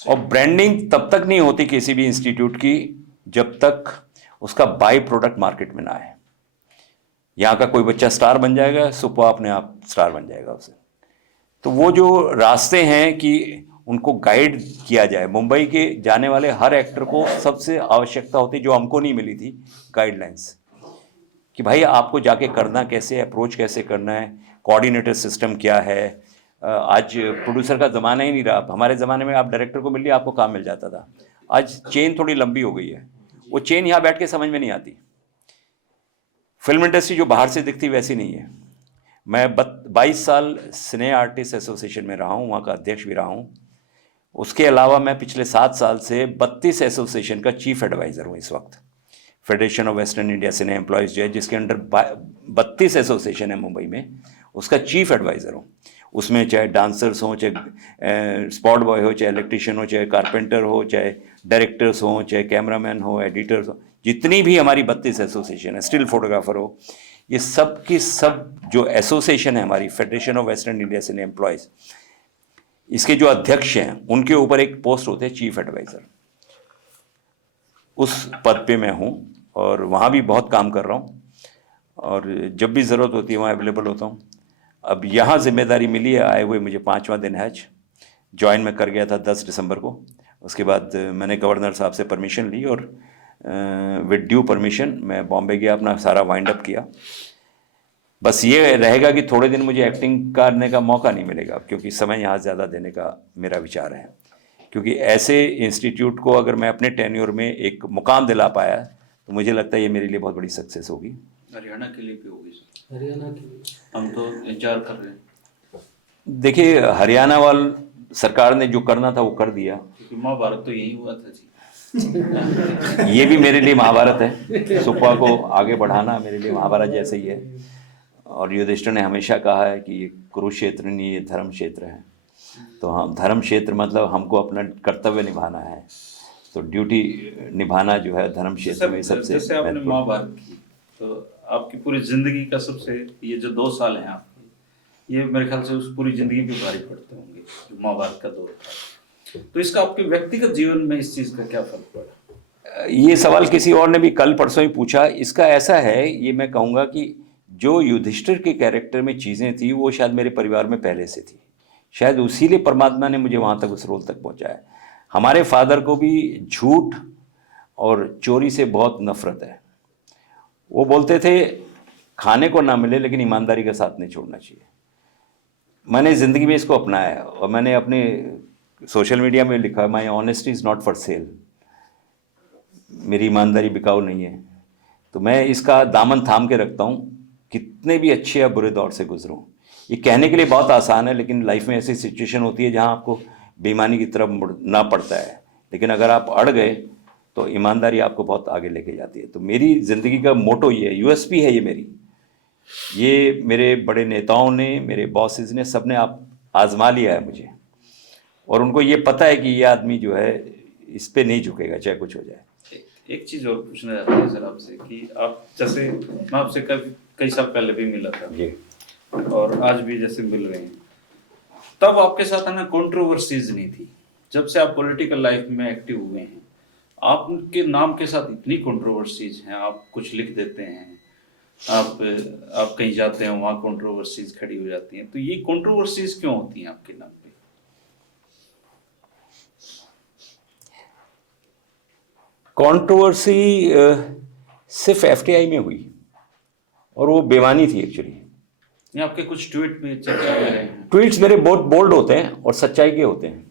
और ब्रांडिंग तब तक नहीं होती किसी भी इंस्टीट्यूट की जब तक उसका बाई प्रोडक्ट मार्केट में ना आए। यहाँ का कोई बच्चा स्टार बन जाएगा, सुपवा अपने आप स्टार बन जाएगा उसे। तो वो जो रास्ते हैं कि उनको गाइड किया जाए। मुंबई के जाने वाले हर एक्टर को सबसे आवश्यकता होती जो हमको नहीं मिली थी, गाइडलाइंस, कि भाई आपको जाके करना कैसे, अप्रोच कैसे करना है, कोऑर्डिनेटर सिस्टम क्या है। आज प्रोड्यूसर का ज़माना ही नहीं रहा। हमारे ज़माने में आप डायरेक्टर को मिल लिया, आपको काम मिल जाता था। आज चेन थोड़ी लंबी हो गई है, वो चेन यहाँ बैठ के समझ में नहीं आती। फिल्म इंडस्ट्री जो बाहर से दिखती वैसी नहीं है। मैं 22 साल सिने आर्टिस्ट एसोसिएशन में रहा हूँ, वहाँ का अध्यक्ष भी रहा हूँ। उसके अलावा मैं पिछले 7 साल से 32 एसोसिएशन का चीफ एडवाइज़र हूँ इस वक्त। Federation of western India cine employees जो है, जिसके अंडर 32 एसोसिएशन है मुंबई में, उसका चीफ एडवाइज़र हूँ। उसमें चाहे डांसर्स हों, चाहे स्पॉट बॉय हो, चाहे इलेक्ट्रिशियन हो, चाहे कारपेंटर हो, चाहे डायरेक्टर्स हों, चाहे कैमरामैन हो, एडिटर्स हो, जितनी भी हमारी 32 एसोसिएशन है, स्टिल फोटोग्राफर हो, ये सब की सब जो एसोसिएशन है हमारी, federation of western India cine employees, इसके जो अध्यक्ष हैं उनके ऊपर एक पोस्ट होते हैं चीफ एडवाइज़र। उस पद पे मैं हूँ और वहाँ भी बहुत काम कर रहा हूँ और जब भी ज़रूरत होती है वहाँ अवेलेबल होता हूँ। अब यहाँ जिम्मेदारी मिली है, आए हुए मुझे 5वां दिन है। ज्वाइन मैं कर गया था 10 दिसंबर को। उसके बाद मैंने गवर्नर साहब से परमिशन ली और विद ड्यू परमिशन मैं बॉम्बे गया, अपना सारा वाइंड अप किया। बस ये रहेगा कि थोड़े दिन मुझे एक्टिंग करने का मौका नहीं मिलेगा, क्योंकि समय यहाँ ज़्यादा देने का मेरा विचार है। क्योंकि ऐसे इंस्टीट्यूट को अगर मैं अपने टेन्योर में एक मुकाम दिला पाया तो मुझे लगता है ये मेरे लिए बहुत बड़ी सक्सेस होगी। हरियाणा के लिए भी होगी सर? हरियाणा के लिए हम तो इंतजार कर रहे हैं। देखिए, हरियाणा वाल सरकार ने जो करना था वो कर दिया। क्योंकि महाभारत तो यही हुआ था जी। ये भी मेरे लिए महाभारत है। सुपा को आगे बढ़ाना मेरे लिए महाभारत जैसे ही है। और युधिष्ठिर ने हमेशा कहा है कि ये कुरुक्षेत्र नहीं, ये धर्म क्षेत्र है। तो हाँ, धर्म क्षेत्र मतलब हमको अपना कर्तव्य निभाना है, तो ड्यूटी निभाना जो है धर्म क्षेत्र में सबसे जैसे आपने महाभारत की, तो आपकी पूरी जिंदगी का सबसे, ये जो 2 साल हैं आपके, ये मेरे ख्याल से उस पूरी जिंदगी पे भारी पड़ते होंगे जो महाभारत का दौर था। तो इसका आपके व्यक्तिगत जीवन में इस चीज का क्या फर्क पड़ा? ये सवाल किसी और ने भी कल परसों ही पूछा। इसका ऐसा है, ये मैं कहूँगा कि जो युधिष्ठिर के कैरेक्टर में चीज़ें थी वो शायद मेरे परिवार में पहले से थी। शायद उसीलिए परमात्मा ने मुझे वहाँ तक, उस रोल तक पहुँचाया। हमारे फादर को भी झूठ और चोरी से बहुत नफरत है। वो बोलते थे खाने को ना मिले लेकिन ईमानदारी का साथ नहीं छोड़ना चाहिए। मैंने ज़िंदगी में इसको अपनाया है और मैंने अपने सोशल मीडिया में लिखा, my honesty is not for sale. मेरी ईमानदारी बिकाऊ नहीं है। तो मैं इसका दामन थाम के रखता हूँ, कितने भी अच्छे या बुरे दौर से गुजरूँ। ये कहने के लिए बहुत आसान है, लेकिन लाइफ में ऐसी सिचुएशन होती है जहाँ आपको बेईमानी की तरफ मुड़ना पड़ता है। लेकिन अगर आप अड़ गए तो ईमानदारी आपको बहुत आगे लेके जाती है। तो मेरी ज़िंदगी का मोटो ये है, यूएसपी है ये मेरी। ये मेरे बड़े नेताओं ने, मेरे बॉसेस ने, सब ने आप आजमा लिया है मुझे, और उनको ये पता है कि ये आदमी जो है इस पे नहीं झुकेगा चाहे कुछ हो जाए। एक चीज और पूछना चाहता हूँ सर आपसे कि आप, जैसे मैं आपसे कई साल पहले भी मिला था जी, और आज भी जैसे मिल रहे हैं, तब आपके साथ है ना कंट्रोवर्सीज नहीं थी। जब से आप पॉलिटिकल लाइफ में एक्टिव हुए हैं, आपके नाम के साथ इतनी कंट्रोवर्सीज हैं। आप कुछ लिख देते हैं, आप कहीं जाते हैं, वहाँ कंट्रोवर्सीज खड़ी हो जाती हैं। तो ये कंट्रोवर्सीज क्यों होती हैं आपके नाम पे? कंट्रोवर्सी सिर्फ एफटीआई में हुई और वो बेमानी थी एक्चुअली। ये आपके कुछ ट्वीट में चर्चा में रहे हैं। ट्वीट्स मेरे बहुत बोल्ड होते हैं और सच्चाई के होते हैं।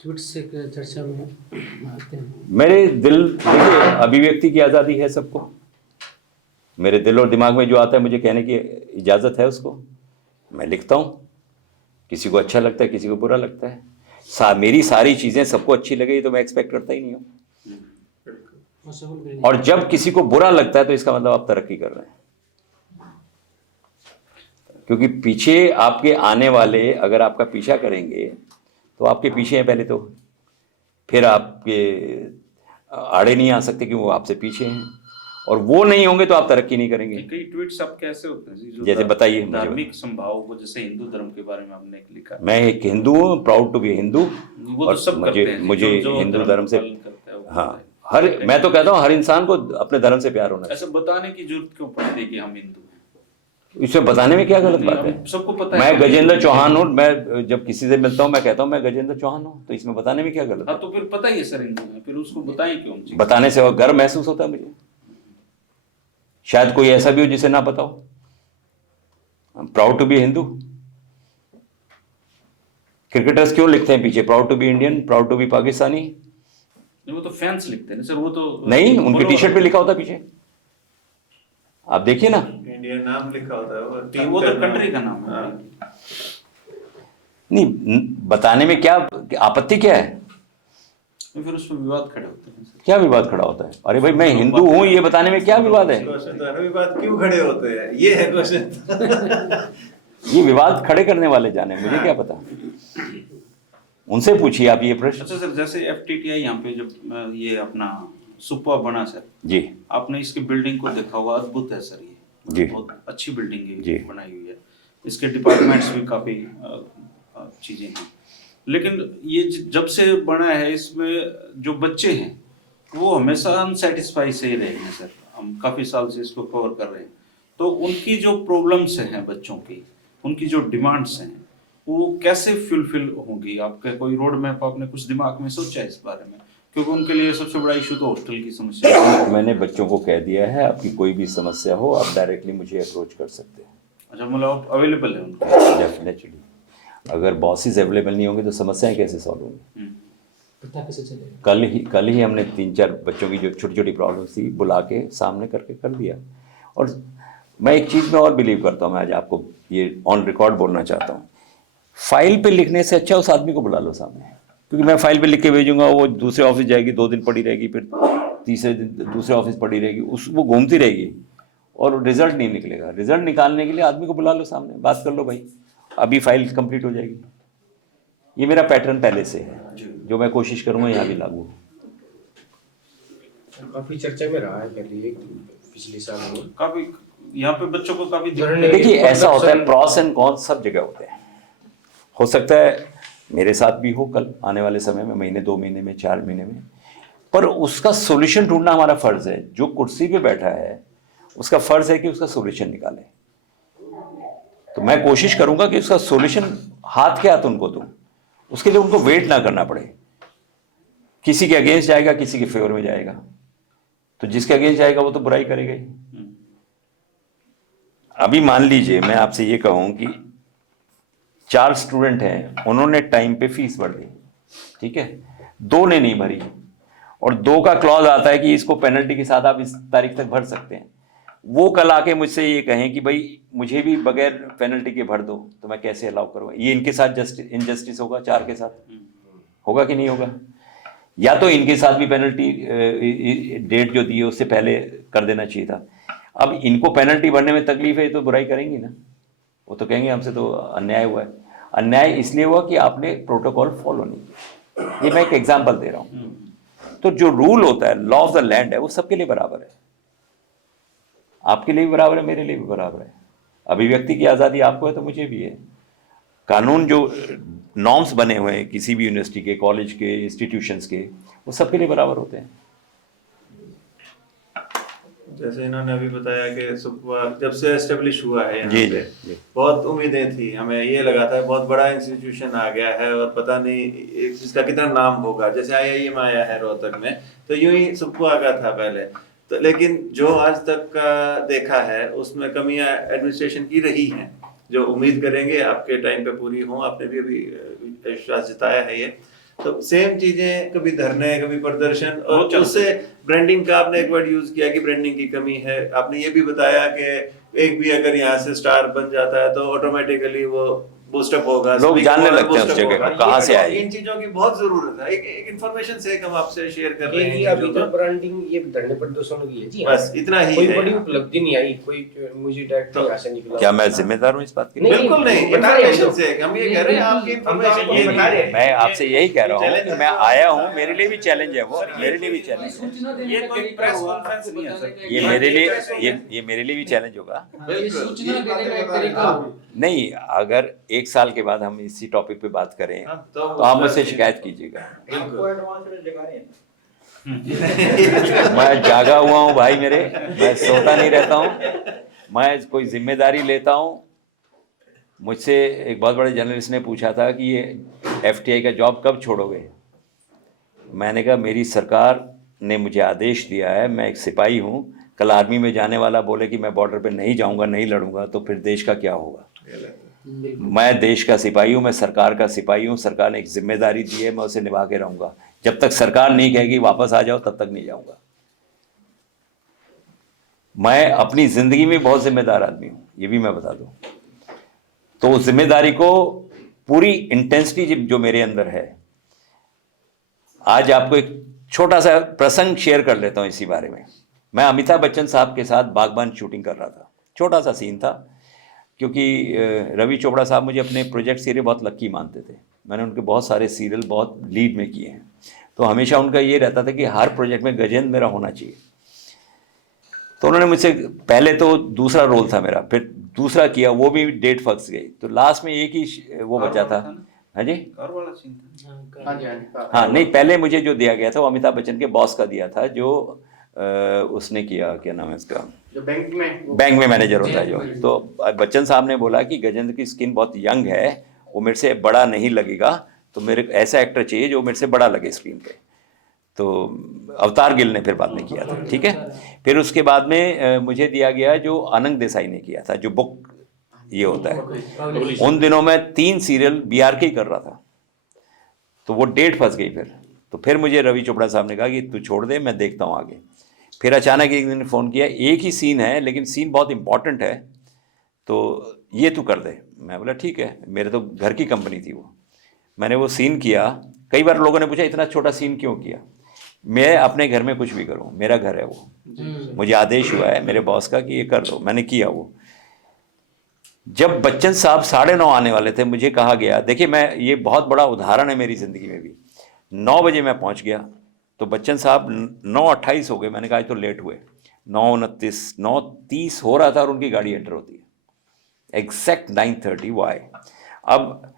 ट्वीट से चर्चा में आते हैं। मेरे दिल, देखिए, अभिव्यक्ति की आज़ादी है सबको। मेरे दिल और दिमाग में जो आता है मुझे कहने की इजाज़त है, उसको मैं लिखता हूँ। किसी को अच्छा लगता है, किसी को बुरा लगता है। मेरी सारी चीज़ें सबको अच्छी लगे तो मैं एक्सपेक्ट करता ही नहीं हूँ। और जब किसी को बुरा लगता है तो इसका मतलब आप तरक्की कर रहे हैं, क्योंकि पीछे आपके आने वाले अगर आपका पीछा करेंगे तो आपके पीछे हैं पहले, तो फिर आपके आड़े नहीं आ सकते क्योंकि वो आपसे पीछे हैं, और वो नहीं होंगे तो आप तरक्की नहीं करेंगे। कई ट्वीट्स आप कैसे होते हैं जो जैसे बताइए मुझे। धार्मिक संभाव को, जैसे हिंदू धर्म के बारे में आपने लिखा। मैं एक हिंदू हूँ, प्राउड टू बी हिंदू। वो तो सब करते हैं, मुझे जो हिंदू धर्म से, पालन करता है वो हाँ, मैं तो कहता हूँ हर इंसान को अपने धर्म से प्यार होना चाहिए। ऐसा बताने की जरूरत क्यों पड़ती है कि हम हिंदू हैं? इसमें बताने में क्या गलत बात है? सबको पता है। मैं गजेंद्र चौहान हूँ, मैं जब किसी से मिलता हूँ मैं कहता हूँ मैं गजेंद्र चौहान हूँ, तो इसमें बताने में क्या गलत है? हाँ, तो फिर पता ही है सर इनको, फिर उसको बताएं क्यों चीज़? बताने से गर्व महसूस होता है मुझे। शायद कोई ऐसा भी हो जिसे ना पता हो। Proud to be Hindu. Cricketers क्यों लिखते हैं पीछे proud to be Indian, proud to be Pakistani? वो तो फैंस लिखते हैं ना सर, वो तो नहीं, उनकी टी शर्ट पे लिखा होता है पीछे, आप देखिए ना। इंडिया नाम लिखा होता है, वो टीम वो तो का कंट्री का नाम है। हाँ। नहीं, बताने में क्या आपत्ति क्या है? तो फिर उसमें विवाद खड़े होते हैं सर। क्या विवाद खड़ा होता है? अरे भाई मैं हिंदू हूं, ये बताने में क्या विवाद है? क्वेश्चन तो है ना, विवाद क्यों खड़े होते हैं, ये है क्वेश्चन। ये विवाद खड़े करने वाले जाने, मुझे क्या पता, उनसे पूछिए आप ये प्रश्न। अच्छा सर, जैसे एफटीटीआई यहाँ पे जब ये अपना सुपा बना सर, जी आपने इसकी बिल्डिंग को देखा होगा, अद्भुत है सर ये, जी। बहुत अच्छी बिल्डिंग जी। है बनाई हुई है, इसके डिपार्टमेंट्स भी काफी चीजें हैं, लेकिन ये जब से बना है इसमें जो बच्चे हैं वो हमेशा अनसेटिस्फाई से ही रहे हैं सर, हम काफी साल से इसको कवर कर रहे हैं, तो उनकी जो प्रॉब्लम्स हैं बच्चों की, उनकी जो डिमांड्स हैं वो कैसे फुलफिल होंगी? आपका कोई रोड मैप आपने कुछ दिमाग में सोचा है इस बारे में? क्योंकि उनके लिए सबसे बड़ा इशू तो हॉस्टल की समस्या है। मैंने बच्चों को कह दिया है, आपकी कोई भी समस्या हो आप डायरेक्टली मुझे अप्रोच कर सकते हैं। अच्छा, मतलब अवेलेबल है उनके? डेफिनेटली। अगर बॉसेस अवेलेबल नहीं होंगे तो समस्याएं कैसे सॉल्व होंगी? पता कैसे चलेगा? कल ही हमने 3-4 बच्चों की जो छोटी छोटी प्रॉब्लम्स थी बुला के सामने करके कर दिया। और मैं एक चीज़ में और बिलीव करता हूँ, मैं आज आपको ये ऑन रिकॉर्ड बोलना चाहता हूँ, फाइल पे लिखने से अच्छा उस आदमी को बुला लो सामने, क्योंकि मैं फाइल पे लिख के भेजूंगा, वो दूसरे ऑफिस जाएगी, 2 दिन पड़ी रहेगी, फिर तीसरे दिन दूसरे ऑफिस पड़ी रहेगी, वो घूमती रहेगी और रिजल्ट नहीं निकलेगा। रिजल्ट निकालने के लिए आदमी को बुला लो सामने, बात कर लो भाई, अभी फाइल कंप्लीट हो जाएगी। ये मेरा पैटर्न पहले से है, जो मैं कोशिश करूंगा यहाँ भी लागू हो। काफी चर्चा में रहा है पहले पिछले साल में, काफी यहाँ पे बच्चों को काफी देखिए ऐसा होता है, प्रॉस एंड कॉन्स सब जगह होते हैं। हो सकता है मेरे साथ भी हो कल आने वाले समय में, महीने 2 महीने में 4 महीने में, पर उसका सॉल्यूशन ढूंढना हमारा फर्ज है। जो कुर्सी पे बैठा है उसका फर्ज है कि उसका सॉल्यूशन निकाले। तो मैं कोशिश करूंगा कि उसका सॉल्यूशन हाथ के हाथ उनको दूं, उसके लिए उनको वेट ना करना पड़े। किसी के अगेंस्ट जाएगा, किसी के फेवर में जाएगा, तो जिसके अगेंस्ट जाएगा वो तो बुराई करेगा ही। अभी मान लीजिए मैं आपसे ये कहूं कि 4 स्टूडेंट हैं, उन्होंने टाइम पे फीस भर दी, ठीक है, 2 ने नहीं भरी, और 2 का क्लॉज आता है कि इसको पेनल्टी के साथ आप इस तारीख तक भर सकते हैं। वो कल आके मुझसे ये कहें कि भाई मुझे भी बगैर पेनल्टी के भर दो, तो मैं कैसे अलाउ करूँगा? ये इनके साथ इनजस्टिस होगा, 4 के साथ होगा कि नहीं होगा? या तो इनके साथ भी पेनल्टी डेट जो दी है उससे पहले कर देना चाहिए था। अब इनको पेनल्टी भरने में तकलीफ है तो बुराई करेंगी ना, वो तो कहेंगे हमसे तो अन्याय हुआ है। अन्याय इसलिए हुआ कि आपने प्रोटोकॉल फॉलो नहीं किया। ये मैं एक एग्जांपल दे रहा हूँ। तो जो रूल होता है, लॉ ऑफ द लैंड है, वो सबके लिए बराबर है। आपके लिए भी बराबर है, मेरे लिए भी बराबर है। अभिव्यक्ति की आज़ादी आपको है तो मुझे भी है। कानून जो नॉर्म्स बने हुए हैं किसी भी यूनिवर्सिटी के, कॉलेज के, इंस्टीट्यूशंस के, वो सबके लिए बराबर होते हैं। जैसे इन्होंने अभी बताया कि सुपवा जब से एस्टेब्लिश हुआ है यहाँ जी, पे, जी। बहुत उम्मीदें थी, हमें ये लगा था बहुत बड़ा इंस्टीट्यूशन आ गया है और पता नहीं इसका कितना नाम होगा। जैसे IIM आया है रोहतक में, तो यूं ही सुपवा का था पहले तो, लेकिन जो आज तक का देखा है उसमें कमियां एडमिनिस्ट्रेशन की रही हैं, जो उम्मीद करेंगे आपके टाइम पे पूरी हों। आपने भी अभी विश्वास जताया है ये, तो सेम चीजें, कभी धरने, कभी प्रदर्शन, और उससे ब्रांडिंग का आपने एक वर्ड यूज किया कि ब्रांडिंग की कमी है। आपने ये भी बताया कि एक भी अगर यहाँ से स्टार बन जाता है तो ऑटोमेटिकली वो बूस्टअप होगा, लोग जानने लगते हैं उस जगह को, कहाँ से आए। इन चीजों की बहुत जरूरत है। एक इन्फॉर्मेशन से हम आपसे शेयर कर रहे हैं। ये अभी तक ब्रांडिंग ये धरने प्रदर्शनों की है जी, बस इतना ही कोई है। बड़ी उपलब्धि नहीं आई, कोई मुझे डायरेक्ट यहाँ से निकला। क्या मैं जिम्मेदार हूँ इस बात के लिए? बिल्कुल नहीं, बता रहे हैं इन्फॉर्मेशन हम से हम ये कह रहे हैं, आपकी इन्फॉर्मेशन ये बता रहे हैं। मैं आपसे यही कह रहा हूँ कि मैं आया हूँ, मेरे लिए भी चैलेंज है, वो मेरे लिए भी चैलेंज है। ये कोई प्रेस कॉन्फ्रेंस नहीं है सर। ये मेरे लिए ये मेरे लिए भी चैलेंज होगा। सूचना देने का एक तरीका हो। नहीं, अगर 1 साल के बाद हम इसी टॉपिक पे बात करें हाँ, तो आप मुझसे शिकायत कीजिएगा। मैं जागा हुआ हूँ भाई मेरे, मैं सोता नहीं रहता हूँ। मैं कोई जिम्मेदारी लेता हूँ। मुझसे एक बहुत बड़े जर्नलिस्ट ने पूछा था कि ये एफटीआई का जॉब कब छोड़ोगे। मैंने कहा मेरी सरकार ने मुझे आदेश दिया है, मैं एक सिपाही हूँ। कल आर्मी में जाने वाला बोले कि मैं बॉर्डर पे नहीं जाऊँगा, नहीं लड़ूंगा, तो फिर देश का क्या होगा। मैं देश का सिपाही हूँ, मैं सरकार का सिपाही हूँ। सरकार ने एक जिम्मेदारी दी है, मैं उसे निभा के रहूँगा। जब तक सरकार नहीं कहेगी वापस आ जाओ, तब तक नहीं जाऊँगा। मैं अपनी ज़िंदगी में बहुत जिम्मेदार आदमी हूँ, ये भी मैं बता दूँ। तो उस जिम्मेदारी को पूरी इंटेंसिटी जो मेरे अंदर है, आज आपको एक छोटा सा प्रसंग शेयर कर लेता हूँ इसी बारे में। मैं अमिताभ बच्चन साहब के साथ बागबान शूटिंग कर रहा था। छोटा सा सीन था, क्योंकि रवि चोपड़ा साहब मुझे अपने प्रोजेक्ट से बहुत लक्की मानते थे। मैंने उनके बहुत सारे सीरियल बहुत लीड में किए हैं, तो हमेशा उनका ये रहता था कि हर प्रोजेक्ट में गजेंद्र मेरा होना चाहिए। तो उन्होंने मुझसे, पहले तो दूसरा रोल था मेरा, फिर दूसरा किया, वो भी डेट फंस गई, तो लास्ट में एक ही वो बचा था। हाँ जी, कार वाला सीन था। हाँ नहीं, पहले मुझे जो दिया गया था वो अमिताभ बच्चन के बॉस का दिया था, जो उसने किया, क्या नाम है इसका, जो बैंक में मैनेजर होता है जो। तो बच्चन साहब ने बोला कि गजेंद्र की स्किन बहुत यंग है, वो मेरे से बड़ा नहीं लगेगा, तो मेरे ऐसा एक्टर चाहिए जो मेरे से बड़ा लगे स्क्रीन पे। तो अवतार गिल ने फिर बाद में किया था, ठीक है। फिर उसके बाद में मुझे दिया गया जो अनंग देसाई ने किया था, जो बुक ये होता है। उन दिनों में 3 सीरियल बीआरके कर रहा था, तो वो डेट फंस गई। तो फिर मुझे रवि चोपड़ा साहब ने कहा कि तू छोड़ दे, मैं देखता हूँ आगे। फिर अचानक एक दिन फ़ोन किया, एक ही सीन है लेकिन सीन बहुत इंपॉर्टेंट है, तो ये तू कर दे। मैं बोला ठीक है, मेरे तो घर की कंपनी थी वो। मैंने वो सीन किया। कई बार लोगों ने पूछा इतना छोटा सीन क्यों किया। मैं अपने घर में कुछ भी करूं, मेरा घर है वो, मुझे आदेश हुआ है मेरे बॉस का कि ये कर दो, मैंने किया वो। जब बच्चन साहब 9:30 आने वाले थे, मुझे कहा गया, देखिए मैं, ये बहुत बड़ा उदाहरण है मेरी ज़िंदगी में भी। 9 बजे मैं पहुंच गया, तो बच्चन साहब 9:28 हो गए। मैंने कहा तो लेट हुए। 9:29, 9:30 हो रहा था और उनकी गाड़ी एंटर होती है एग्जैक्ट 9:30। वाई। अब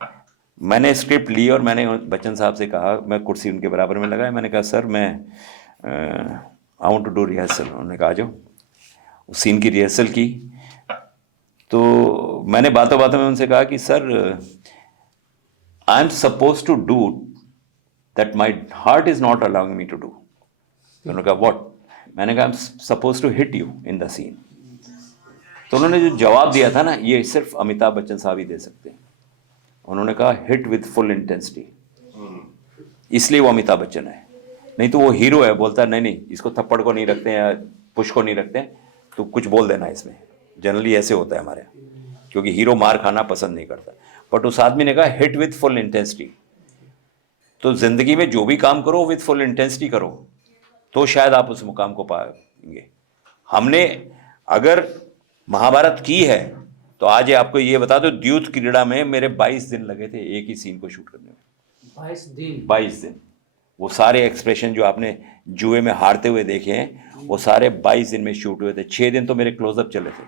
मैंने स्क्रिप्ट ली और मैंने बच्चन साहब से कहा, मैं कुर्सी उनके बराबर में लगाया, मैंने कहा सर मैं I want to do rehearsal. उन्होंने कहा आ जाओ। उस सीन की रिहर्सल की। तो मैंने बातों बातों में उनसे कहा कि sir I am suppose to do that my heart is not allowing me to do. उन्होंने कहा व्हाट। मैंने कहा I am suppose to hit you in the scene. तो उन्होंने जो जवाब दिया था ना, ये सिर्फ अमिताभ बच्चन साहब ही दे सकते हैं। उन्होंने कहा हिट विद फुल इंटेंसिटी, इसलिए वो अमिताभ बच्चन है। नहीं तो वो हीरो है, बोलता है नहीं नहीं इसको थप्पड़ को नहीं रखते हैं या पुश को नहीं रखते हैं, तो कुछ बोल देना इसमें। जनरली ऐसे होता है हमारे, क्योंकि हीरो मार खाना पसंद नहीं करता। बट उस आदमी ने कहा हिट विद फुल इंटेंसिटी। तो जिंदगी में जो भी काम करो विद फुल इंटेंसिटी करो, तो शायद आप उस मुकाम को पाएंगे। हमने अगर महाभारत की है, तो आज आपको ये बता दो, द्यूत क्रीड़ा में मेरे 22 दिन लगे थे एक ही सीन को शूट करने में। 22 दिन। वो सारे एक्सप्रेशन जो आपने जुए में हारते हुए देखे हैं, वो सारे 22 दिन में शूट हुए थे। 6 दिन तो मेरे क्लोजअप चले थे।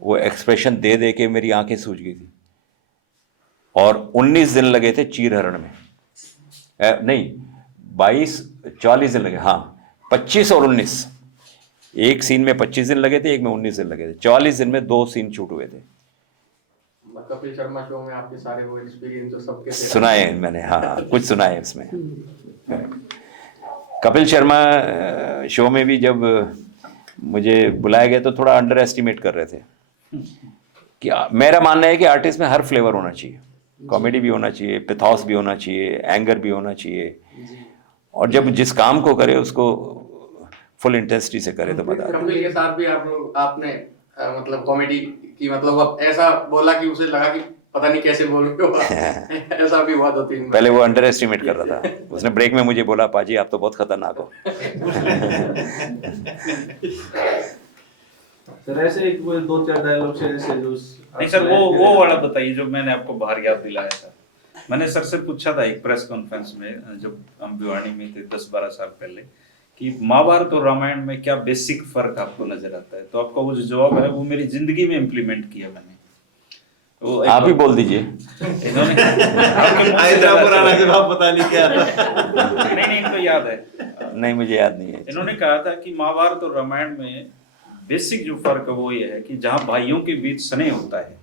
वो एक्सप्रेशन दे दे के मेरी आंखें सूज गई थी। और 19 दिन लगे थे चीरहरण में। नहीं 40 दिन लगे, हाँ 25 और 19। एक सीन में 25 दिन लगे थे, एक में 19 दिन लगे थे। 44 दिन में 2 सीन शूट हुए थे। कपिल शर्मा शो में आपके सारे वो एक्सपीरियंस जो सबके सुनाए मैंने, हाँ कुछ सुनाए उसमें। कपिल शर्मा शो में भी जब मुझे बुलाया गया तो थोड़ा अंडर एस्टिमेट कर रहे थे कि मेरा मानना है कि आर्टिस्ट में हर फ्लेवर होना चाहिए। कॉमेडी भी होना चाहिए, पैथोस भी होना चाहिए, एंगर भी होना चाहिए, और जब जिस काम को करे उसको फुल इंटेंसिटी से करे तो मजा आता है। कपिल के साथ भी आपने मतलब कॉमेडी की, मतलब अब ऐसा बोला कि उसे लगा कि पता नहीं कैसे बोल रहे हो। ऐसा भी हुआ 2-3 पहले वो अंडर एस्टिमेट कर रहा था। उसने ब्रेक में मुझे बोला पाजी आप तो बहुत खतरनाक हो। सर ऐसे एक 2-4 डायलॉग से ऐसे जो नहीं सर, वो वाला बताइए जो मैंने आपको बाहर याद दिलाया था। मैंने सर से पूछा था एक प्रेस कॉन्फ्रेंस में, जब हम भिवानी में थे 10-12 साल पहले, कि महाभारत और रामायण में क्या बेसिक फर्क आपको नजर आता है। तो आपका वो जो जवाब है वो मेरी जिंदगी में इम्प्लीमेंट किया मैंने। आप ही बोल दीजिए। पुराना जवाब पता नहीं क्या था। नहीं तो याद है। नहीं मुझे याद नहीं है। इन्होंने कहा था कि महाभारत और रामायण में बेसिक जो फर्क है वो ये है कि जहाँ भाइयों के बीच स्नेह होता है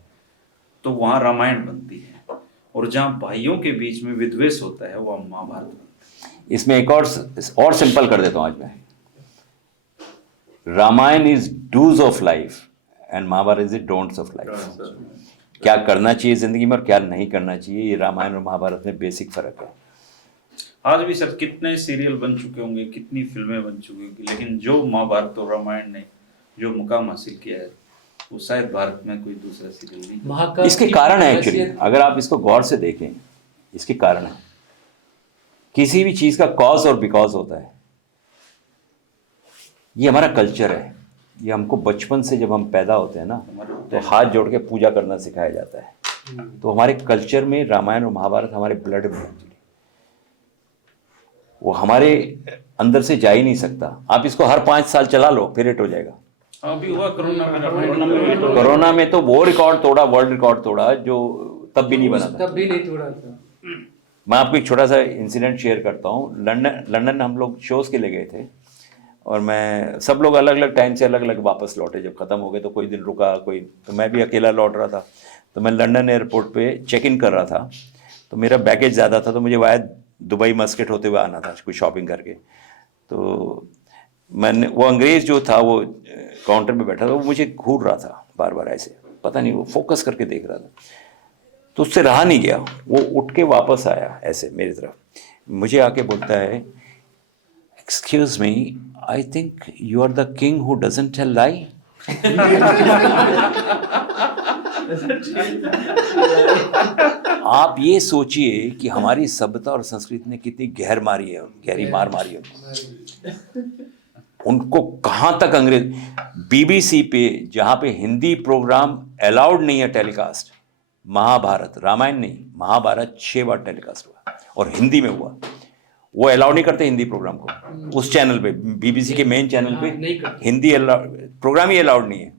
तो वहाँ रामायण बनती है, और जहाँ भाइयों के बीच में विद्वेष होता है वहाँ महाभारत बनती है। इसमें एक और सिंपल कर देता हूँ आज मैं। Ramayan is do's of life and Mahabharat is don'ts of life. क्या करना चाहिए जिंदगी में और क्या नहीं करना चाहिए, ये रामायण और महाभारत में बेसिक फर्क है। आज भी सर कितने सीरियल बन चुके होंगे, कितनी फिल्में बन चुकी होंगी, लेकिन जो महाभारत और रामायण ने जो मुकाम हासिल किया है वो शायद भारत में कोई दूसरा सीरियल नहीं। महाकाव्य इसके की कारण है एक्चुअली, हैसियत- अगर आप इसको गौर से देखें, इसके कारण है। किसी भी चीज का कॉज और बिकॉज होता है। ये हमारा कल्चर है, ये हमको बचपन से जब हम पैदा होते हैं ना तो हाथ जोड़ के पूजा करना सिखाया जाता है। तो हमारे कल्चर में रामायण और महाभारत हमारे ब्लड में है, वो हमारे अंदर से जा ही नहीं सकता। आप इसको हर 5 साल चला लो फिर हिट हो जाएगा। अभी हुआ कोरोना में रामायण। कोरोना में तो वो रिकॉर्ड तोड़ा, वर्ल्ड रिकॉर्ड तोड़ा जो तब भी नहीं बना था। तब भी नहीं तोड़ा था। मैं आपको एक छोटा सा इंसिडेंट शेयर करता हूँ। लंदन हम लोग शोज़ के लिए गए थे और मैं सब लोग अलग अलग टाइम से अलग अलग वापस लौटे। जब ख़त्म हो गए तो कोई दिन रुका, कोई, तो मैं भी अकेला लौट रहा था। तो मैं लंदन एयरपोर्ट पे चेक इन कर रहा था, तो मेरा बैगेज ज़्यादा था, तो मुझे वाया दुबई मस्कट होते हुए आना था कुछ शॉपिंग करके। तो मैंने, वो अंग्रेज़ जो था वो काउंटर पे बैठा था, वो मुझे घूर रहा था बार बार ऐसे, पता नहीं वो फोकस करके देख रहा था। तो उससे रहा नहीं गया, वो उठ के वापस आया ऐसे मेरी तरफ, मुझे आके बोलता है, excuse me, I think you are the king who doesn't tell lie. आप ये सोचिए कि हमारी सभ्यता और संस्कृति ने कितनी गहरी मार मारी है उनको। कहाँ तक अंग्रेज, बीबीसी पे जहाँ पे हिंदी प्रोग्राम अलाउड नहीं है टेलीकास्ट, महाभारत, रामायण नहीं, महाभारत 6 बार टेलीकास्ट हुआ और हिंदी में हुआ। वो अलाउ नहीं करते हिंदी प्रोग्राम को उस चैनल पे, बीबीसी के मेन चैनल पे हिंदी प्रोग्राम ही अलाउड नहीं है।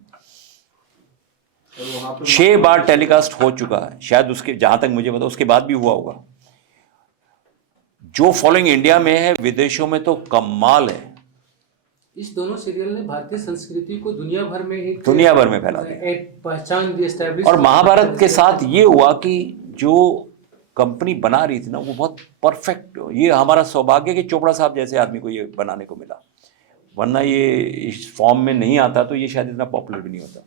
6 बार टेलीकास्ट हो चुका है, शायद उसके, जहां तक मुझे पता उसके बाद भी हुआ होगा। जो फॉलोइंग इंडिया में है, विदेशों में तो कमाल है। इस दोनों सीरियल ने भारतीय संस्कृति को दुनिया भर में फैला दिया, एक पहचान दी, एस्टैब्लिश। और महाभारत के साथ ये हुआ कि जो कंपनी बना रही थी ना वो बहुत परफेक्ट, ये हमारा सौभाग्य कि चोपड़ा साहब जैसे आदमी को ये बनाने को मिला, वरना ये इस फॉर्म में नहीं आता तो ये शायद इतना पॉपुलर भी नहीं होता।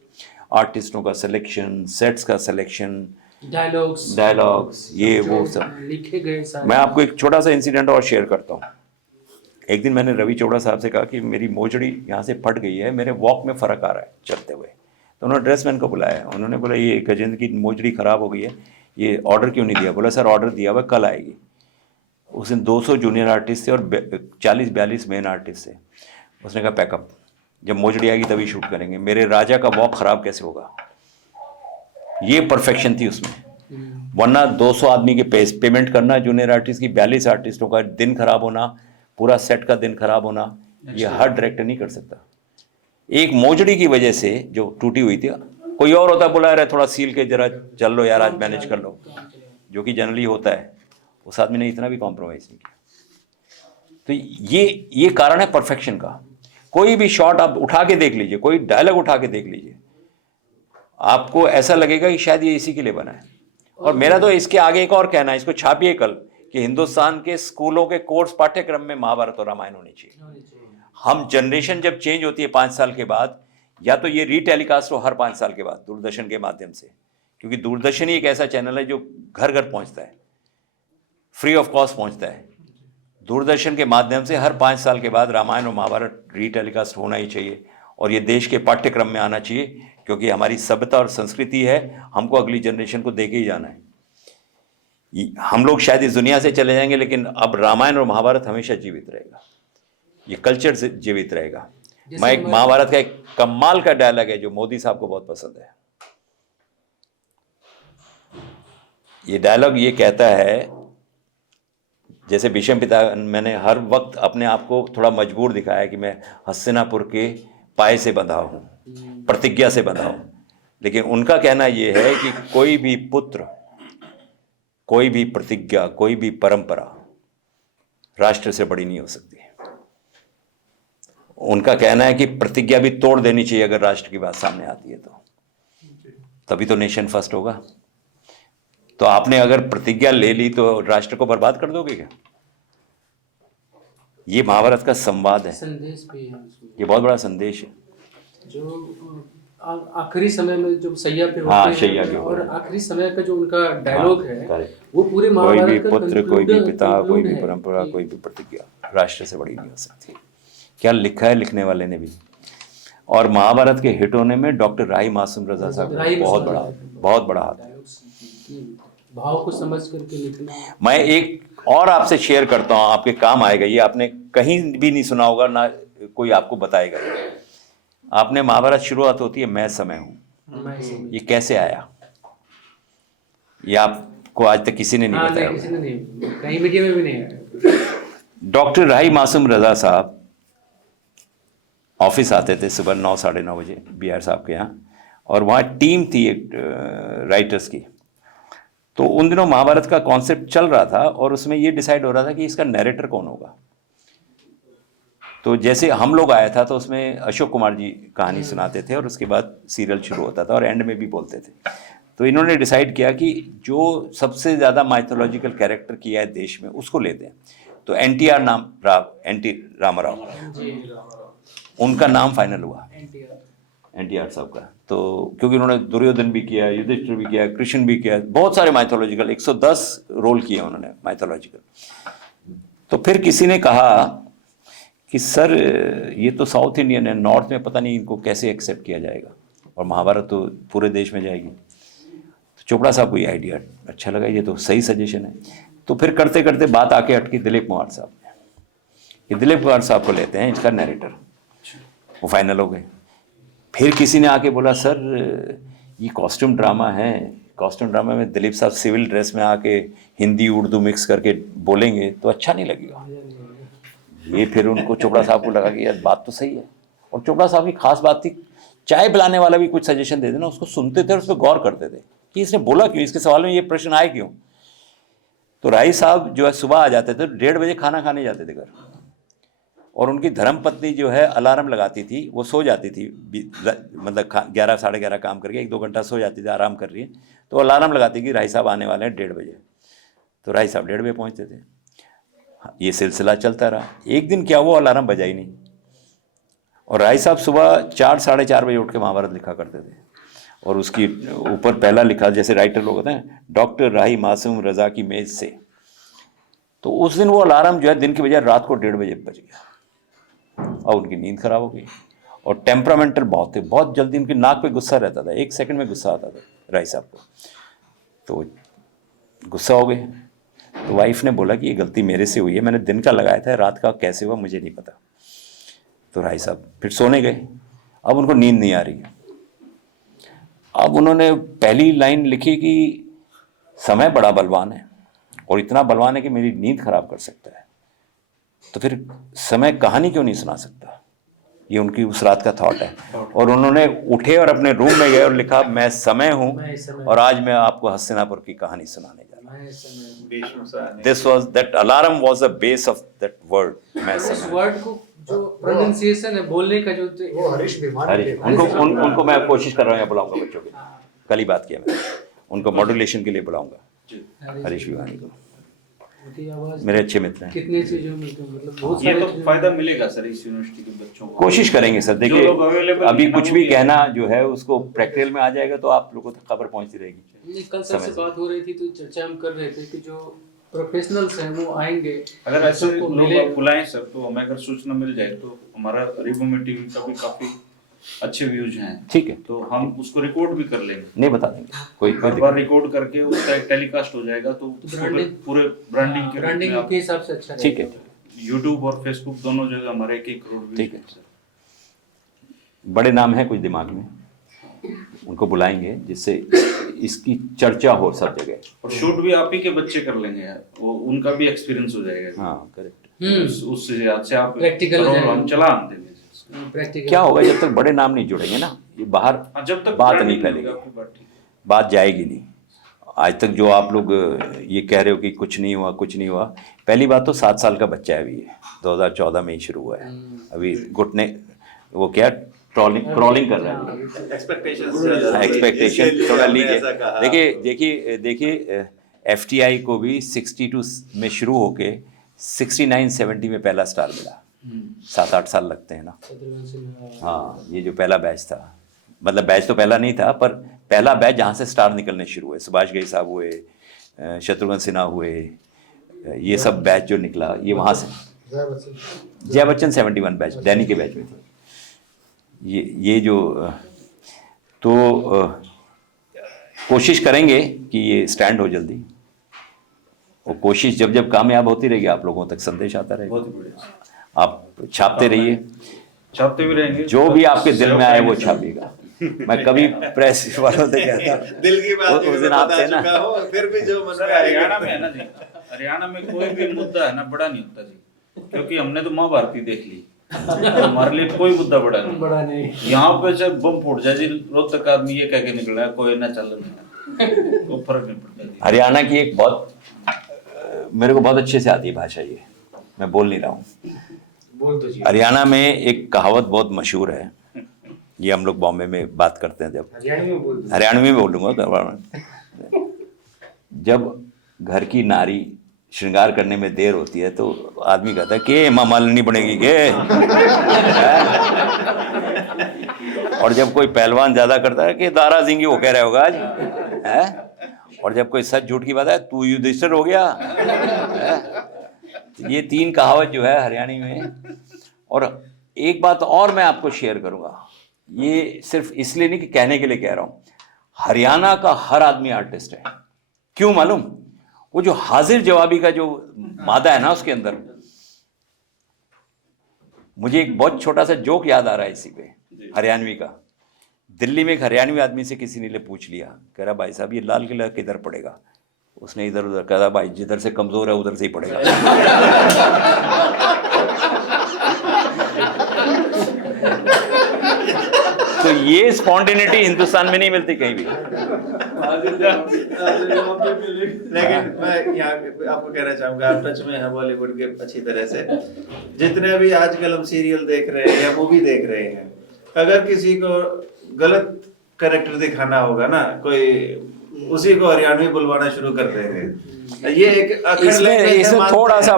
आर्टिस्टों का सिलेक्शन, सेट्स का सिलेक्शन, डायलॉग्स, ये वो सब लिखे गए सारे। मैं आपको एक छोटा सा इंसिडेंट और शेयर करता हूँ। एक दिन मैंने रवि चोपड़ा साहब से कहा कि मेरी मोजड़ी यहाँ से फट गई है, मेरे वॉक में फ़र्क आ रहा है चलते हुए। तो उन्होंने ड्रेसमैन को बुलाया, उन्होंने बोला ये गजेंद्र की मोजड़ी ख़राब हो गई है, ये ऑर्डर क्यों नहीं दिया? बोला सर ऑर्डर दिया हुआ, कल आएगी। उस दिन 200 जूनियर आर्टिस्ट थे और 40-42 मेन आर्टिस्ट थे। उसने कहा पैकअप, जब मोजड़ी आएगी तभी शूट करेंगे। मेरे राजा का वॉक ख़राब कैसे होगा? ये परफेक्शन थी उसमें, वरना 200 आदमी के पेमेंट करना, जूनियर आर्टिस्ट की 42 आर्टिस्टों का दिन खराब होना, पूरा सेट का दिन खराब होना, ये हर डायरेक्टर नहीं कर सकता। एक मोजड़ी की वजह से जो टूटी हुई थी, कोई और होता बोला यार थोड़ा सील के जरा चल लो यार, आज मैनेज कर लो, जो कि जनरली होता है, उस आदमी ने इतना भी कॉम्प्रोमाइज़ नहीं किया। तो ये कारण है परफेक्शन का। कोई भी शॉट आप उठा के देख लीजिए, कोई डायलॉग उठा के देख लीजिए, आपको ऐसा लगेगा कि शायद ये इसी के लिए बना है। और मेरा तो इसके आगे एक और कहना है, इसको छापिए कल, कि हिंदुस्तान के स्कूलों के कोर्स पाठ्यक्रम में महाभारत और रामायण होनी चाहिए। हम जनरेशन जब चेंज होती है 5 साल के बाद, या तो ये रीटेलीकास्ट हो हर 5 साल के बाद दूरदर्शन के माध्यम से, क्योंकि दूरदर्शन ही एक ऐसा चैनल है जो घर घर पहुंचता है, फ्री ऑफ कॉस्ट पहुंचता है। दूरदर्शन के माध्यम से हर 5 साल के बाद रामायण और महाभारत रीटेलीकास्ट होना ही चाहिए, और ये देश के पाठ्यक्रम में आना चाहिए, क्योंकि हमारी सभ्यता और संस्कृति है, हमको अगली जनरेशन को दे के ही जाना है। हम लोग शायद इस दुनिया से चले जाएंगे, लेकिन अब रामायण और महाभारत हमेशा जीवित रहेगा, ये कल्चर से जीवित रहेगा। मैं एक महाभारत का एक कमाल का डायलॉग है जो मोदी साहब को बहुत पसंद है। ये डायलॉग ये कहता है, जैसे भीष्म पिता, मैंने हर वक्त अपने आप को थोड़ा मजबूर दिखाया कि मैं हस्तिनापुर के पाए से बंधा हूँ, प्रतिज्ञा से बंधा हूँ, लेकिन उनका कहना ये है कि कोई भी पुत्र, कोई भी प्रतिज्ञा, कोई भी परंपरा राष्ट्र से बड़ी नहीं हो सकती। उनका कहना है कि प्रतिज्ञा भी तोड़ देनी चाहिए अगर राष्ट्र की बात सामने आती है तो, तभी तो नेशन फर्स्ट होगा। तो आपने अगर प्रतिज्ञा ले ली तो राष्ट्र को बर्बाद कर दोगे क्या? ये महाभारत का संवाद है, संदेश भी है उसमें। ये बहुत बड़ा संदेश है। जो आखिरी समय में जो सैया पे हाँ, होते शैया हैं के और ऊपर। आखिरी समय का जो उनका डायलॉग है correct। वो पूरे कोई महाभारत भी का पुत्र, कोई भी पिता, कोई भी conclude है परंपरा, कि कोई भी प्रतिज्ञा राष्ट्र से बड़ी नहीं हो सकती। क्या लिखा है लिखने वाले ने भी। और महाभारत के हिट होने में डॉक्टर राही मासूम रजा साहब का राही बहुत मासूम बड़ा हाथ है। भाव को समझ करके लिखना। मैं एक और आपसे शेयर करता हूँ, आपके काम आएगा। ये आपने कहीं भी नहीं सुना होगा, ना कोई आपको बताएगा। आपने महाभारत शुरुआत होती है मैं समय हूँ, ये कैसे आया? ये आपको आज तक किसी ने नहीं हाँ, बताया नहीं, होगा। किसी ने नहीं, कहीं मीडिया में भी नहीं आया। डॉक्टर राही मासूम रजा साहब ऑफिस आते थे सुबह 9 साढ़े 9 बजे BR साहब के यहाँ, और वहाँ टीम थी एक राइटर्स की। तो उन दिनों महाभारत का कॉन्सेप्ट चल रहा था और उसमें ये डिसाइड हो रहा था कि इसका नैरेटर कौन होगा। तो जैसे हम लोग आया था तो उसमें अशोक कुमार जी कहानी सुनाते थे और उसके बाद सीरियल शुरू होता था और एंड में भी बोलते थे। तो इन्होंने डिसाइड किया कि जो सबसे ज़्यादा माइथोलॉजिकल कैरेक्टर किया है देश में उसको लेते हैं। तो NT रामाराव उनका नाम फाइनल हुआ, NTR साहब का। तो क्योंकि उन्होंने दुर्योधन भी किया, युधिष्ठिर भी किया, कृष्ण भी किया, बहुत सारे माइथोलॉजिकल 110 रोल किए उन्होंने माइथोलॉजिकल। तो फिर किसी ने कहा कि सर ये तो साउथ इंडियन है, नॉर्थ में पता नहीं इनको कैसे एक्सेप्ट किया जाएगा, और महाभारत तो पूरे देश में जाएगी। तो चोपड़ा साहब को ये आइडिया अच्छा लगा, ये तो सही सजेशन है। तो फिर करते करते बात आके अटकी दिलीप कुमार साहब ने, ये दिलीप कुमार साहब को लेते हैं इसका नैरेटर, वो फाइनल हो गए। फिर किसी ने आके बोला सर ये कॉस्ट्यूम ड्रामा है, कॉस्ट्यूम ड्रामा में दिलीप साहब सिविल ड्रेस में आके हिंदी उर्दू मिक्स करके बोलेंगे तो अच्छा नहीं लगेगा। ये फिर उनको चोपड़ा साहब को लगा कि यार बात तो सही है। और चोपड़ा साहब की खास बात थी, चाय पिलाने वाला भी कुछ सजेशन दे देना उसको सुनते थे और उस पर गौर करते थे कि इसने बोला क्यों, इसके सवाल में ये प्रश्न आए क्यों। तो राही साहब जो है सुबह आ जाते थे, 1:30 बजे खाना खाने जाते थे घर, और उनकी धर्मपत्नी जो है अलार्म लगाती थी, वो सो जाती थी, मतलब 11 साढ़े 11 काम करके 1-2 घंटा सो जाती थी, आराम कर रही है, तो अलार्म लगाती कि राही साहब आने वाले हैं 1:30 बजे। तो राही साहब 1:30 बजे पहुँचते थे। ये सिलसिला चलता रहा। एक दिन क्या हुआ, अलार्म बजा ही नहीं, और राही साहब सुबह 4 साढ़े 4 बजे उठ के महाभारत लिखा करते थे। और उसकी ऊपर पहला लिखा, जैसे राइटर लोग होते हैं, डॉक्टर राही मासूम रजा की मेज से। तो उस दिन वो अलार्म जो है दिन की बजाय रात को 1:30 बजे बज गया और उनकी नींद खराब हो गई। और टेम्परामेंटल बहुत थे, बहुत जल्दी उनकी नाक पे गुस्सा रहता था, 1 सेकंड में गुस्सा आता था राही साहब को। तो गुस्सा हो गए। तो वाइफ ने बोला कि ये गलती मेरे से हुई है, मैंने दिन का लगाया था, रात का कैसे हुआ मुझे नहीं पता। तो राही साहब फिर सोने गए। अब उनको नींद नहीं आ रही है। अब उन्होंने पहली लाइन लिखी कि समय बड़ा बलवान है और इतना बलवान है कि मेरी नींद खराब कर सकता है, तो फिर समय कहानी क्यों नहीं सुना सकता। ये उनकी उस रात का थॉट है। और उन्होंने उठे और अपने रूम में गए और लिखा, मैं समय हूँ और आज मैं आपको हस्तिनापुर की कहानी सुनाने जा रहा हूँ। This was that alarm was the base of that word, मैं उस समय। वर्ड को जो प्रोनाउंसिएशन है, बोलने का जो वो हरीश भिवानी अरे उनको मैं कोशिश कर रहा हूँ, यहाँ बुलाऊंगा बच्चों के, कल ही बात किया मैंने, उनको मॉड्यूलेशन के लिए बुलाऊंगा हरीश भिवानी को, उनकी आवाज मेरे अच्छे मित्र हैं। कितने चीजों में मतलब बहुत ये सारी तो चीजों में- फायदा मिलेगा सर इस यूनिवर्सिटी के बच्चों को। कोशिश करेंगे सर। जो लोग देखिए available अभी हैं ना, कुछ वो भी भी कहना जो है उसको प्रैक्टिकल में आ जाएगा तो आप लोगों तक खबर पहुंचती रहेगी। नहीं, कल सबसे बात हो रही थी तो चर्चा हम कर रहे थे कि जो प्रोफेशनल्स हैं वो आएंगे, अगर ऐसे सबको लोग मिले। आप बुलाएं सर, तो हमें अगर सूचना मिल जाए तो हमारा रिवोमी टीवी का भी काफी अच्छे व्यूज हैं, ठीक है, तो हम उसको रिकॉर्ड भी कर लेंगे। नहीं बता देंगे, कोई हर बार रिकॉर्ड करके उसका एक टेलीकास्ट हो जाएगा, तो branding- पूरे ब्रांडिंग के ब्रांडिंग रूप में के हिसाब से अच्छा दिक्कत। ठीक है, आप यूट्यूब और फेसबुक दोनों जगह हमारे 1-1 करोड़ व्यूज ठीक है। हैं सर। बड़े नाम है कुछ दिमाग में, उनको बुलाएंगे जिससे इसकी चर्चा हो सब जगह। और शूट भी आप ही के बच्चे कर लेंगे यार, वो उनका भी एक्सपीरियंस हो जाएगा। हाँ करेक्ट। उस याद से आप Practical हो करोड़ जाएगा। हम चला देंगे। प्रैक्टिकल। क्या होगा जब तक बड़े नाम नहीं जुड़ेंगे ना, ये बाहर हाँ, जब तक बात branding नहीं फैलेगी, होगा, आपकी बात ठीक है। बात जाएगी नहीं। आज तक जो आप लोग ये कह रहे हो कि कुछ नहीं हुआ कुछ नहीं हुआ, पहली बात तो 7 साल का बच्चा है अभी, 2014 में ही शुरू हुआ है, अभी घुटने वो क्या क्रॉलिंग कर रहा है, एक्सपेक्टेशन थोड़ा लीजिए। देखिए FTI को भी 62 में शुरू होके 69-70 में पहला स्टार मिला, 7-8 साल लगते हैं ना। शत्रुघ्न सिन्हा, हाँ, ये जो पहला बैच था, मतलब बैच तो पहला नहीं था पर पहला बैच जहाँ से स्टार निकलने शुरू हुए, सुभाष घई साहब हुए, शत्रुघ्न सिन्हा हुए, ये सब बैच जो निकला ये वहाँ से। जया बच्चन 71 बैच डैनी के बैच में थी। ये जो तो कोशिश करेंगे कि ये स्टैंड हो जल्दी, और कोशिश जब जब कामयाब होती रहेगी आप लोगों तक संदेश आता रहेगा। बहुत ही बढ़िया, आप छापते रहिए, छापते भी रहेंगे, जो भी आपके दिल में आए वो छापिएगा। मैं कभी प्रेस वालों से कहता दिल की बात उस दिन आप थे ना, फिर भी जो मन सर में आएगा। हरियाणा में है ना जी, हरियाणा में कोई भी मुद्दा है ना बड़ा नहीं होता जी, क्योंकि हमने तो महाभारती देख ली, हमारे लिए कोई मुद्दा बड़ा नहीं। बड़ा नहीं। यहाँ पे चाहे बम फूट जाए जी, रोहतक आदमी ये कह के निकल रहा है कोई ना चल नहीं, कोई फर्क नहीं पड़ता जी। हरियाणा की एक बहुत मेरे को बहुत अच्छे से आती है भाषा, ये मैं बोल नहीं रहा हूँ। बोल दो जी। हरियाणा में एक कहावत बहुत मशहूर है, ये हम लोग बॉम्बे में बात करते हैं, जब हरियाणवी में बोल दो। हरियाणवी में बोलूँगा, जब घर की नारी श्रृंगार करने में देर होती है तो आदमी कहता है कि माँ मालनी बनेगी के और जब कोई पहलवान ज्यादा करता है कि दारा सिंह वो कह रहा होगा आज है, और जब कोई सच झूठ की बात है तू युधिष्ठिर हो गया है? तो ये 3 कहावत जो है हरियाणी में। और एक बात और मैं आपको शेयर करूंगा, ये सिर्फ इसलिए नहीं कि कहने के लिए कह रहा हूं, हरियाणा का हर आदमी आर्टिस्ट है। क्यों मालूम? वो जो हाजिर जवाबी का जो मादा है ना उसके अंदर, मुझे एक बहुत छोटा सा जोक याद आ रहा है इसी पे, हरियाणवी का। दिल्ली में एक हरियाणवी आदमी से किसी ने पूछ लिया, कह रहा भाई साहब ये लाल किला किधर पड़ेगा? उसने इधर उधर कहा, भाई जिधर से कमजोर है उधर से ही पड़ेगा। तो ये स्पॉन्टेनिटी हिंदुस्तान में नहीं मिलती कहीं भी। लेकिन मैं यहाँ पे आपको कहना चाहूंगा, आप टच में हैं बॉलीवुड के अच्छी तरह से। जितने भी आजकल हम सीरियल देख रहे हैं या मूवी देख रहे हैं, अगर किसी को गलत कैरेक्टर दिखाना होगा ना, कोई उसी को हरियाणवी बुलवाना शुरू कर देंगे। ये एक इसमें थोड़ा सा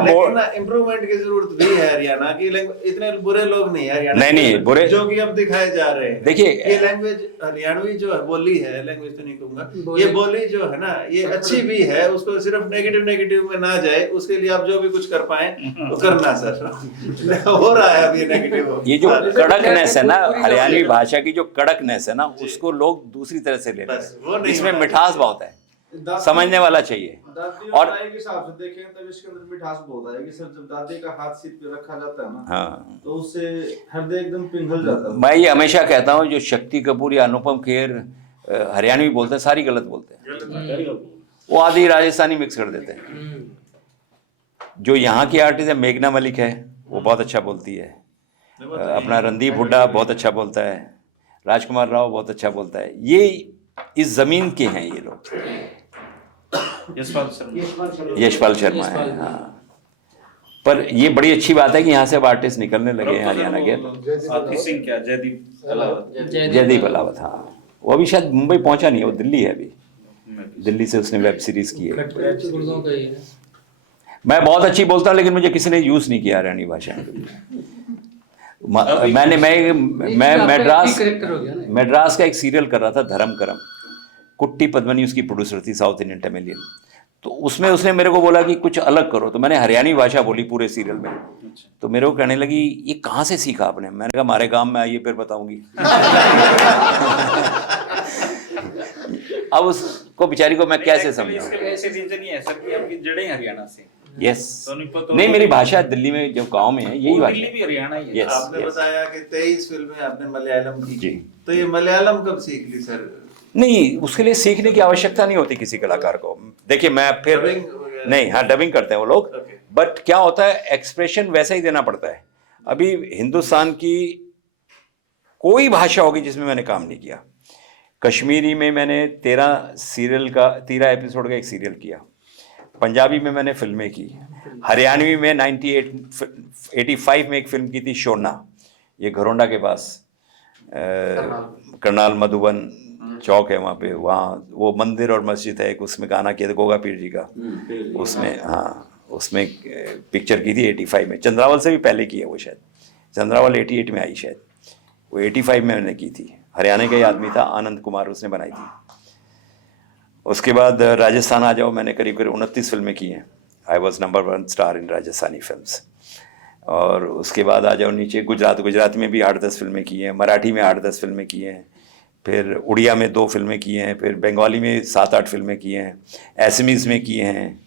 इम्प्रूवमेंट की जरूरत भी है हरियाणा की। इतने बुरे लोग नहीं है हरियाणा, नहीं बुरे जो कि अब दिखाए जा रहे हैं। देखिए ये लैंग्वेज हरियाणवी जो है, बोली है, लैंग्वेज तो नहीं कहूंगा, ये बोली जो है ना, ये अच्छी भी है। उसको सिर्फ नेगेटिव में ना जाए, उसके लिए आप जो भी कुछ कर पाए वो करना सर। हो रहा है अभी नेगेटिव। ये जो कड़कनेस है ना हरियाणवी भाषा की, जो कड़कनेस है ना, उसको लोग दूसरी तरह से ले रहे हैं। इसमें मिठास बहुत है, समझने वाला चाहिए। और के हिसाब से देखें तब इसके अंदर मिठास बहुत आएगी सर। जब दादी का हाथ सीट पे रखा जाता है ना, हाँ, तो उससे हृदय एकदम पिघल जाता है। मैं ये हमेशा कहता हूँ, जो शक्ति कपूर या अनुपम खेर हरियाणवी बोलते हैं, सारी गलत बोलते हैं। वो आधी राजस्थानी मिक्स कर देते हैं। जो यहाँ की आर्टिस्ट है, मेघना मलिक है, वो बहुत अच्छा बोलती है। अपना रणदीप हुड्डा बहुत अच्छा बोलता है, राजकुमार राव बहुत अच्छा बोलता है। ये इस जमीन के हैं ये लोग। यशपाल शर्मा है, हाँ। पर ये बड़ी अच्छी बात है कि यहाँ से अब आर्टिस्ट निकलने लगे हैं हरियाणा के। जयदीप अलावत, हाँ, वो अभी शायद मुंबई पहुंचा नहीं है, वो दिल्ली है अभी। दिल्ली से उसने वेब सीरीज की है। मैं बहुत अच्छी बोलता हूँ, लेकिन मुझे किसी ने यूज नहीं किया हरियाणी भाषा। मैं मैड्रास का एक सीरियल कर रहा था, धर्म करम। कुट्टी पद्मनी उसकी प्रोड्यूसर थी, साउथ इंडियन तमिलियन। तो उसमें उसने मेरे को बोला कि कुछ अलग करो, तो मैंने हरियाणी भाषा बोली पूरे सीरियल में। तो मेरे को कहने लगी ये कहाँ से सीखा आपने? मैंने कहा हमारे गांव में आइए फिर बताऊंगी। अब उसको बेचारी को मैं कैसे समझाऊं? ऐसे रीजन ही है सर कि आपकी जड़ें हरियाणा से। यस, नहीं मेरी भाषा दिल्ली में जब गांव में है यही भाषा। दिल्ली भी हरियाणा ही है। आपने बताया कि 23 फिल्में आपने मलयालम की जी, तो ये मलयालम कब सीख ली सर? नहीं, उसके लिए सीखने की आवश्यकता नहीं होती किसी कलाकार को। देखिए मैं फिर नहीं, हाँ डबिंग करते हैं वो लोग, बट क्या होता है एक्सप्रेशन वैसा ही देना पड़ता है। अभी हिंदुस्तान की कोई भाषा होगी जिसमें मैंने काम नहीं किया, कश्मीरी में मैंने 13 एपिसोड का एक सीरियल किया। पंजाबी में मैंने फिल्में की। हरियाणवी में 85 में एक फिल्म की थी शोना, ये घरोंडा के पास करनाल मधुबन चौक है वहाँ पे, वहाँ वो मंदिर और मस्जिद है एक, उसमें गाना किया था गोगा पीर जी का। उसमें हाँ, उसमें पिक्चर की थी 85 में। चंद्रावल से भी पहले की है वो, शायद चंद्रावल 88 में आई शायद, वो 85 में मैंने की थी। हरियाणा का ही आदमी था, आनंद कुमार, उसने बनाई थी। उसके बाद राजस्थान आ जाओ, मैंने करीब 29 फिल्में की हैं। I was number 1 star in Rajasthani films. और उसके बाद आ जाओ नीचे, गुजराती में भी 8-10 फिल्में की हैं, मराठी में 8-10 फिल्में की हैं, फिर उड़िया में 2 फिल्में की हैं, फिर बंगाली में 7-8 फिल्में की हैं, एसमीज़ में की हैं,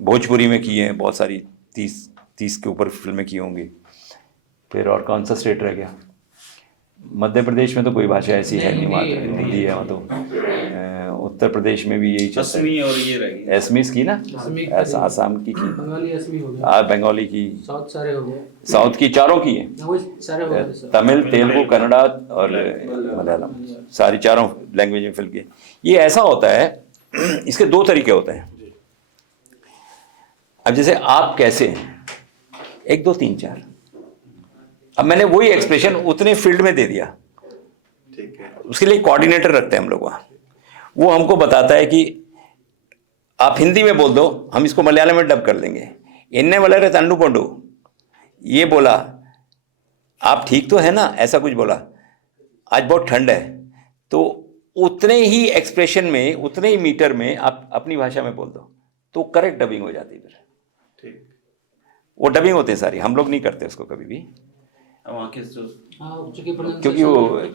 भोजपुरी में की हैं बहुत सारी, 30 के ऊपर फिल्में की होंगी। फिर और कौन सा स्टेट रह गया? मध्य प्रदेश में तो कोई भाषा ऐसी है नहीं, वहाँ हिंदी है वहाँ तो। उत्तर प्रदेश में भी यही चलता है। असमी और ये रहेगी, एसमीज की ना, आसाम की बंगाली असमी हो गया, बंगाली की, साउथ सारे हो गए, साउथ की चारों की है, वो सारे हो गए सर। तमिल, तेलुगु, कन्नड़ा और मलयालम, सारी चारों लैंग्वेज में फिल्म की। ये ऐसा होता है, इसके 2 तरीके होते हैं। अब जैसे आप कैसे हैं, 1 2 3 4, अब मैंने वही एक्सप्रेशन उतने फील्ड में दे दिया। ठीक है। उसके लिए कोऑर्डिनेटर रखते हैं हम लोग वहाँ, वो हमको बताता है कि आप हिंदी में बोल दो, हम इसको मलयालम में डब कर देंगे। इन्ने वाले रे तंडू पंडू ये बोला, आप ठीक तो है ना, ऐसा कुछ बोला, आज बहुत ठंड है, तो उतने ही एक्सप्रेशन में, उतने ही मीटर में आप अपनी भाषा में बोल दो, तो करेक्ट डबिंग हो जाती है। फिर ठीक, वो डबिंग होते हैं सारी, हम लोग नहीं करते उसको कभी भी, वहाँ के जो क्योंकि वो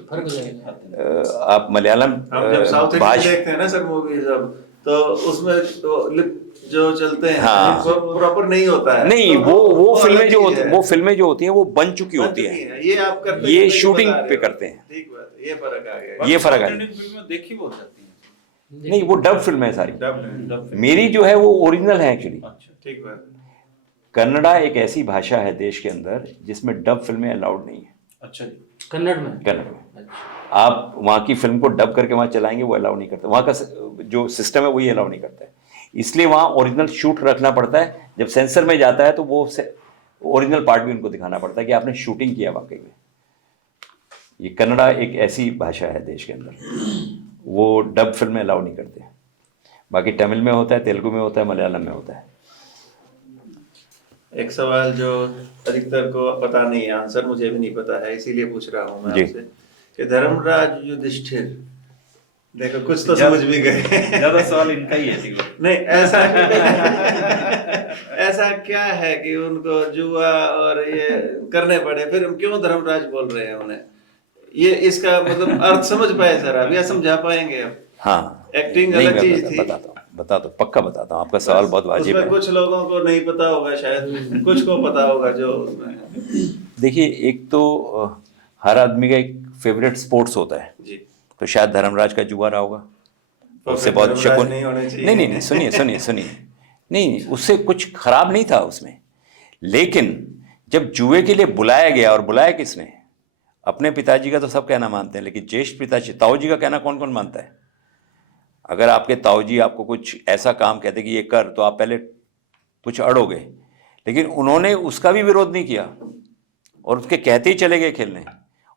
फर्क हो जाएगा। आप मलयालम हम जब साउथ इंडियन भाषा, देखते हैं ना सर मूवीज, अब तो उसमें तो लिप जो चलते हैं हाँ। वो प्रॉपर नहीं होता है। नहीं, तो वो फिल्में जो अलग होती चीज है। वो फिल्में जो होती हैं वो बन चुकी बन होती चुकी हैं, है। ये आप करते ये हैं, शूटिंग बता रहे पे हो। करते हैं। ठीक बात है, ये फर्क आ गया। ये फर्क है। इंडियन फिल्म में देखी बहुत जाती है। नहीं, वो डब फिल्म है सारी। डब मेरी जो है वो ओरिजिनल है एक्चुअली। अच्छा, ठीक बात है। कन्नड़ा एक ऐसी भाषा है देश के अंदर जिसमें डब फिल्में अलाउड नहीं है। अच्छा जी। कन्नड़ में, कन्नड़ में आप वहाँ की फिल्म को डब करके वहाँ चलाएंगे, वो अलाउ नहीं करते। वहाँ का जो सिस्टम है वही अलाउ नहीं करता है, इसलिए वहाँ ओरिजिनल शूट रखना पड़ता है। जब सेंसर में जाता है तो वो ओरिजिनल पार्ट भी उनको दिखाना पड़ता है कि आपने शूटिंग किया वाकई में। ये कन्नड़ा एक ऐसी भाषा है देश के अंदर, वो डब फिल्में अलाउ नहीं करते। बाकी तमिल में होता है, तेलुगु में होता है, मलयालम में होता है। एक सवाल जो अधिकतर को पता नहीं है, आंसर मुझे भी नहीं पता है, इसीलिए पूछ रहा हूँ मैं जी। आपसे कि धर्मराज युधिष्ठिर, देखो कुछ तो समझ भी गए। ज्यादा सवाल इनका ही है। नहीं, ऐसा ऐसा क्या है कि उनको जुआ और ये करने पड़े, फिर हम क्यों धर्मराज बोल रहे हैं उन्हें? ये इसका मतलब अर्थ समझ पाए सर आप, या समझा पाएंगे आप? हाँ, एक्टिंग नहीं, अलग मैं चीज थी। बताता हूँ, पक्का बताता हूँ। आपका सवाल बहुत वाजिब उसमें है। कुछ लोगों को नहीं पता होगा शायद, कुछ को पता होगा जो उसमें। देखिए, एक तो हर आदमी का एक फेवरेट स्पोर्ट्स होता है, जी। तो शायद धर्मराज का जुआ रहा होगा, तो उससे फिर बहुत धर्मराज शकुन नहीं होने चाहिए। नहीं, सुनिए, नहीं, उससे कुछ खराब नहीं था उसमें। लेकिन जब जुए के लिए बुलाया गया, और बुलाया किसने? अपने पिताजी का तो सब कहना मानते हैं, लेकिन ज्येष्ठ पिताजी ताऊ जी का कहना कौन कौन मानता है? अगर आपके ताऊ जी आपको कुछ ऐसा काम कहते कि ये कर, तो आप पहले कुछ अड़ोगे, लेकिन उन्होंने उसका भी विरोध नहीं किया और उसके कहते ही चले गए खेलने।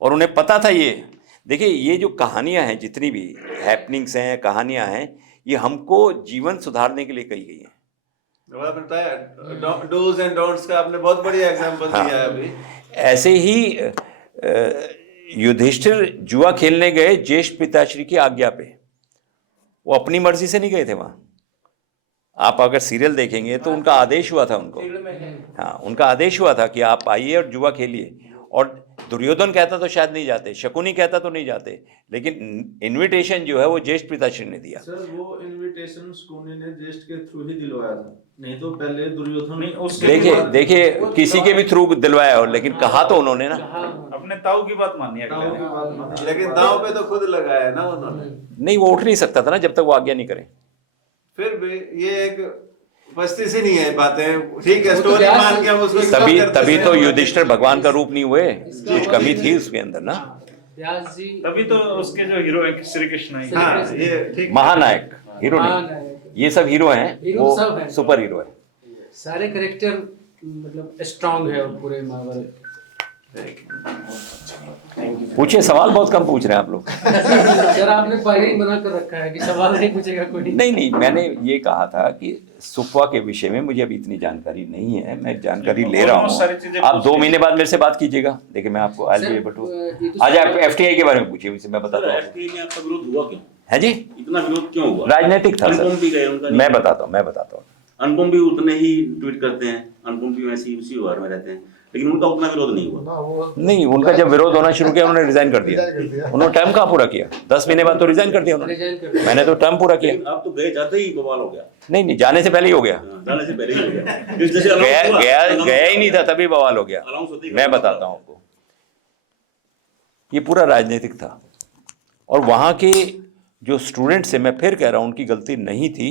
और उन्हें पता था ये, देखिए, ये जो कहानियां हैं, जितनी भी हैपनिंग्स हैं, कहानियां हैं, ये हमको जीवन सुधारने के लिए कही गई हैं। वो आपने बताया डूज एंड डोंट्स का, आपने बहुत बढ़िया एग्जांपल दिया है अभी। ऐसे ही युधिष्ठिर जुआ खेलने गए ज्येष्ठ पिताश्री की आज्ञा पे, वो अपनी मर्जी से नहीं गए थे वहां। आप अगर सीरियल देखेंगे तो उनका आदेश हुआ था उनको, हाँ, उनका आदेश हुआ था कि आप आइए और जुआ खेलिए। और दुर्योधन कहता तो शायद नहीं जाते, शकुनी कहता तो नहीं जाते, लेकिन इनविटेशन जो है वो ज्येष्ठ पिताश्री ने दिया। सर वो इनविटेशन शकुनी ने ज्येष्ठ के थ्रू ही दिलवाया था, नहीं तो पहले दुर्योधन नहीं, उसके देखिए किसी के भी थ्रू दिलवाया हो, लेकिन कहा तो उन्होंने ना। अपने ताऊ की बात मानिए। ताऊ की बात मानी। लेकिन दांव पे तो खुद लगाया ना उन्होंने। नहीं, वो उठ नहीं सकता था ना जब तक वो आज्ञा नहीं करे। फिर भी ये एक उपस्थिति सी नहीं है बातें, ठीक है, वो तो स्टोरी व्यास- मान के हम उसको तभी करते तभी हैं। तो युधिष्ठिर भगवान का रूप नहीं हुए, कुछ कमी थी उसके अंदर ना। व्यास जी तभी तो उसके जो हीरो है श्री कृष्ण है। हाँ ये ठीक। महानायक, हीरो नहीं, महानायक। ये सब हीरो हैं, हीरो वो सब हैं। सुपर हीरो है। सारे करेक्टर मतलब स्ट्रांग है पूरे महाभारत। पूछे, सवाल बहुत कम पूछ रहे हैं आप लोग। सर आपने पहले ही मना कर रखा है कि सवाल नहीं पूछेगा कोई। नहीं, मैंने ये कहा था कि सुप्वा के विषय में मुझे अभी इतनी जानकारी नहीं है, मैं जानकारी ले रहा बहुत सारी हूँ। चीजें आप 2 पूछनी महीने बाद मेरे से बात कीजिएगा, देखिए मैं आपको आज भी आज आप FTI के बारे में पूछिए, मुझसे मैं बताता हूँ। FTA में आपका विरोध हुआ क्यों? है जी, इतना विरोध क्यों हुआ? राजनीतिक था अनुपम भी गए, सर, उनका मैं बताता हूँ। अनुपम भी उतने ही ट्वीट करते हैं, अनुपम भी वैसे ही उसी व्यवहार में रहते हैं, लेकिन उनका उतना विरोध नहीं हुआ। नहीं, उनका जब विरोध होना शुरू किया उन्होंने रिजाइन कर दिया। उन्होंने टर्म कहाँ पूरा किया, 10 महीने बाद तो रिजाइन कर दिया उन्होंने। मैंने तो टर्म पूरा किया। लेकिन आप तो गए जाते ही बवाल हो गया। नहीं, जाने से पहले ही हो गया। जाने से पहले ही हो गया। जैसे announce हुआ, गया ही नहीं था तभी बवाल हो गया। announce होते ही मैं बताता हूँ आपको, ये पूरा राजनीतिक था। और वहाँ के जो स्टूडेंट्स हैं, मैं फिर कह रहा हूँ, उनकी गलती नहीं थी।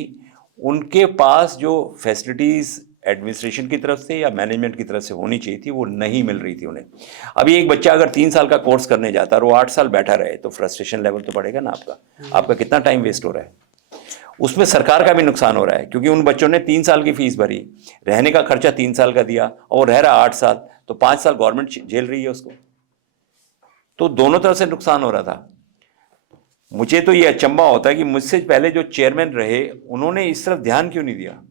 उनके पास जो फैसिलिटीज़ एडमिनिस्ट्रेशन की तरफ से या मैनेजमेंट की तरफ से होनी चाहिए थी, वो नहीं मिल रही थी उन्हें। अभी एक बच्चा अगर 3 साल का कोर्स करने जाता है और वो 8 साल बैठा रहे तो फ्रस्ट्रेशन लेवल तो बढ़ेगा ना आपका कितना टाइम वेस्ट हो रहा है। उसमें सरकार का भी नुकसान हो रहा है, क्योंकि उन बच्चों ने 3 साल की फीस भरी, रहने का खर्चा 3 साल का दिया और रह रहा 8 साल, तो 5 साल गवर्नमेंट झेल रही है उसको। तो दोनों तरफ से नुकसान हो रहा था। मुझे तो ये अचंभा होता है कि मुझसे पहले जो चेयरमैन रहे उन्होंने इस तरफ ध्यान क्यों नहीं दिया।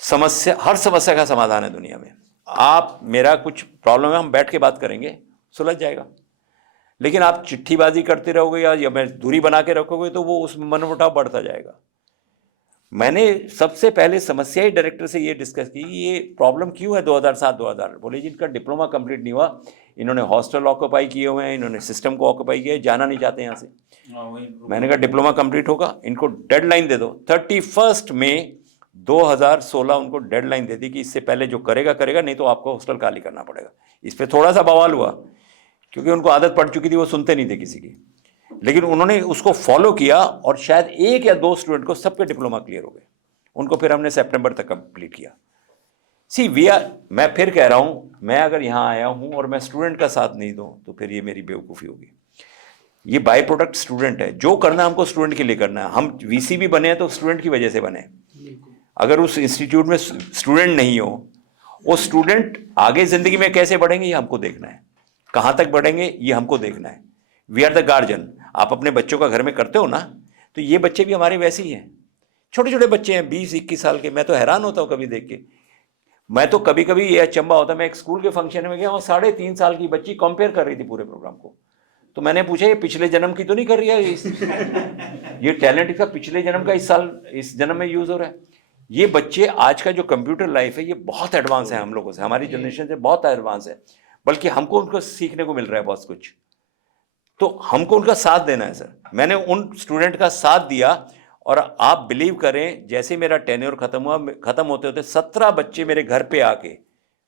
हर समस्या का समाधान है दुनिया में। आप मेरा कुछ प्रॉब्लम है, हम बैठ के बात करेंगे, सुलझ जाएगा। लेकिन आप चिट्ठीबाजी करते रहोगे या मैं दूरी बना के रखोगे तो वो उसमें मनमुटाव बढ़ता जाएगा। मैंने सबसे पहले समस्या ही डायरेक्टर से ये डिस्कस की, ये प्रॉब्लम क्यों है 2007-2008। बोले जी इनका डिप्लोमा कंप्लीट नहीं हुआ, इन्होंने हॉस्टल ऑक्यूपाई किए हुए हैं, इन्होंने सिस्टम को ऑक्यूपाई किया है, जाना नहीं चाहते यहाँ से। मैंने कहा डिप्लोमा कंप्लीट होगा, इनको डेडलाइन दे दो। 31 मई 2016 उनको डेडलाइन दे दी कि इससे पहले जो करेगा, नहीं तो आपको हॉस्टल खाली करना पड़ेगा। इस पर थोड़ा सा बवाल हुआ, क्योंकि उनको आदत पड़ चुकी थी, वो सुनते नहीं थे किसी की। लेकिन उन्होंने उसको फॉलो किया और शायद 1 या 2 स्टूडेंट को सबके डिप्लोमा क्लियर हो गए। उनको फिर हमने सितंबर तक कंप्लीट किया। मैं फिर कह रहा हूं, मैं अगर यहां आया हूं और मैं स्टूडेंट का साथ नहीं दूं तो फिर ये मेरी बेवकूफ़ी होगी। ये बाय प्रोडक्ट स्टूडेंट है, जो करना हमको स्टूडेंट के लिए करना है। हम VC भी बने हैं तो स्टूडेंट की वजह से बने। अगर उस इंस्टीट्यूट में स्टूडेंट नहीं हो, वो स्टूडेंट आगे जिंदगी में कैसे बढ़ेंगे ये हमको देखना है, कहाँ तक बढ़ेंगे ये हमको देखना है। We are the guardian. आप अपने बच्चों का घर में करते हो ना, तो ये बच्चे भी हमारे वैसे ही हैं। छोटे छोटे बच्चे हैं 20-21 साल के। मैं तो हैरान होता हूँ कभी देख के। मैं तो कभी कभी ये अचंभा होता है, मैं एक स्कूल के फंक्शन में गया और 3.5 साल की बच्ची कंपेयर कर रही थी पूरे प्रोग्राम को। तो मैंने पूछा ये पिछले जन्म की तो नहीं कर रही है, ये टैलेंट इसका पिछले जन्म का इस जन्म में यूज हो रहा है। ये बच्चे, आज का जो कंप्यूटर लाइफ है ये बहुत एडवांस है हम लोगों से, हमारी जनरेशन से बहुत एडवांस है। बल्कि हमको उनको सीखने को मिल रहा है बहुत कुछ, तो हमको उनका साथ देना है सर। मैंने उन स्टूडेंट का साथ दिया और आप बिलीव करें, जैसे मेरा टेन्योर खत्म होते होते 17 बच्चे मेरे घर पे आके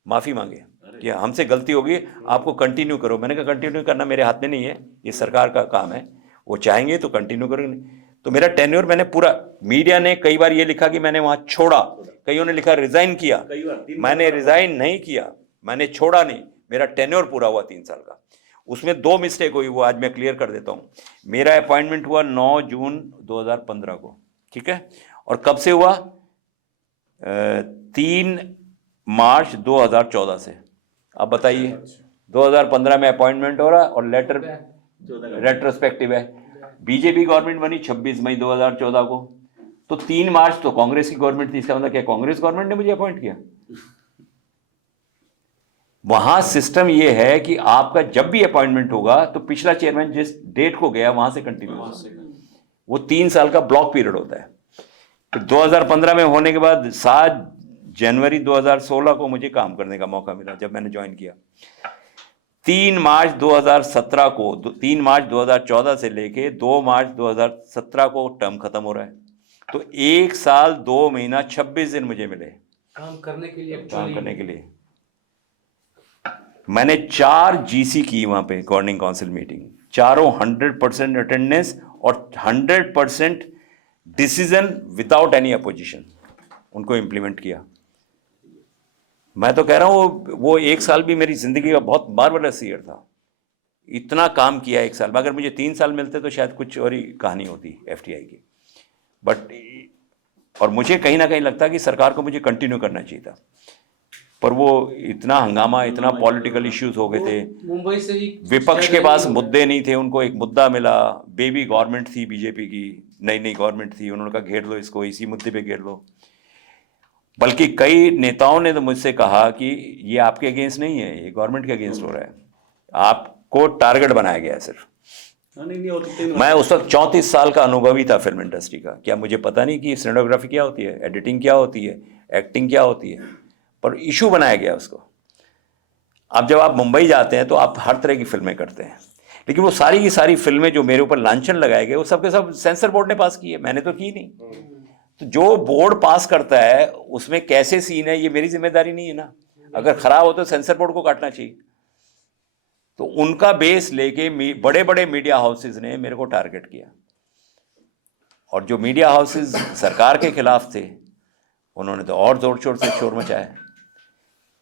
माफ़ी मांगे कि हमसे गलती होगी, आपको कंटिन्यू करो। मैंने कहा कंटिन्यू करना मेरे हाथ में नहीं है, ये सरकार का काम है, वो चाहेंगे तो कंटिन्यू करेंगे। तो मेरा टेन्योर मैंने पूरा, मीडिया ने कई बार ये लिखा कि मैंने वहाँ छोड़ा, कईयों ने लिखा रिजाइन किया। मैंने रिजाइन नहीं किया, मैंने छोड़ा नहीं। मेरा टेन्योर पूरा हुआ 3 साल का। उसमें 2 मिस्टेक हुई, वो आज मैं क्लियर कर देता हूँ। मेरा अपॉइंटमेंट हुआ 9 जून 2015 को, ठीक है। और कब से हुआ? 3 मार्च 2014 से। अब बताइए, 2015 में अपॉइंटमेंट हो रहा है और लेटर रेट्रोस्पेक्टिव है। बीजेपी गवर्नमेंट बनी 26 मई 2014 को, तो 3 मार्च तो कांग्रेस की गवर्नमेंट थी। इसका मतलब क्या कांग्रेस गवर्नमेंट ने मुझे अपॉइंट किया? वहां सिस्टम ये है कि आपका जब भी अपॉइंटमेंट होगा तो पिछला चेयरमैन जिस डेट को गया वहां से कंटिन्यू होगा। वो 3 साल का ब्लॉक पीरियड होता है। फिर 2015 में होने के बाद 7 जनवरी 2016 को मुझे काम करने का मौका मिला जब मैंने ज्वाइन किया। 3 मार्च 2017 को, 3 मार्च 2014 से लेके 2 मार्च 2017 को टर्म खत्म हो रहा है। तो 1 साल 2 महीना 26 दिन मुझे मिले काम करने के लिए। काम करने के लिए मैंने 4 GC की वहां पे, गवर्निंग काउंसिल मीटिंग, चारों 100% अटेंडेंस और 100% डिसीजन विदाउट एनी अपोजिशन उनको इम्प्लीमेंट किया। मैं तो कह रहा हूँ वो 1 साल भी मेरी जिंदगी का बहुत मार्वलस ईयर था। इतना काम किया 1 साल में, अगर मुझे 3 साल मिलते तो शायद कुछ और ही कहानी होती FTI की। बट और मुझे कहीं ना कहीं लगता कि सरकार को मुझे कंटिन्यू करना चाहिए था, पर वो इतना हंगामा, इतना पॉलिटिकल इश्यूज हो गए थे, मुंबई से ही विपक्ष के पास मुद्दे नहीं थे, उनको एक मुद्दा मिला, बेबी गवर्नमेंट थी बीजेपी की, नई गवर्नमेंट थी, उन्होंने कहा घेर लो इसको, इसी मुद्दे पे घेर लो। बल्कि कई नेताओं ने तो मुझसे कहा कि ये आपके अगेंस्ट नहीं है, ये गवर्नमेंट के अगेंस्ट हो रहा है, आपको टारगेट बनाया गया है सिर्फ। नहीं और तो मैं उस वक्त 34 साल का अनुभवी था फिल्म इंडस्ट्री का, क्या मुझे पता नहीं कि सिनेमेटोग्राफी क्या होती है, एडिटिंग क्या होती है, एक्टिंग क्या होती है, पर इशू बनाया गया उसको। अब जब आप मुंबई जाते हैं तो आप हर तरह की फिल्में करते हैं, लेकिन वो सारी की सारी फिल्में जो मेरे ऊपर लांछन लगाए गए वो सब के सब सेंसर बोर्ड ने पास की है, मैंने तो की नहीं। तो जो बोर्ड पास करता है उसमें कैसे सीन है ये मेरी जिम्मेदारी नहीं है ना, अगर खराब हो तो सेंसर बोर्ड को काटना चाहिए। तो उनका बेस लेके बड़े बड़े मीडिया हाउसेज ने मेरे को टारगेट किया, और जो मीडिया हाउसेज सरकार के खिलाफ थे उन्होंने तो और जोर शोर से शोर मचाया,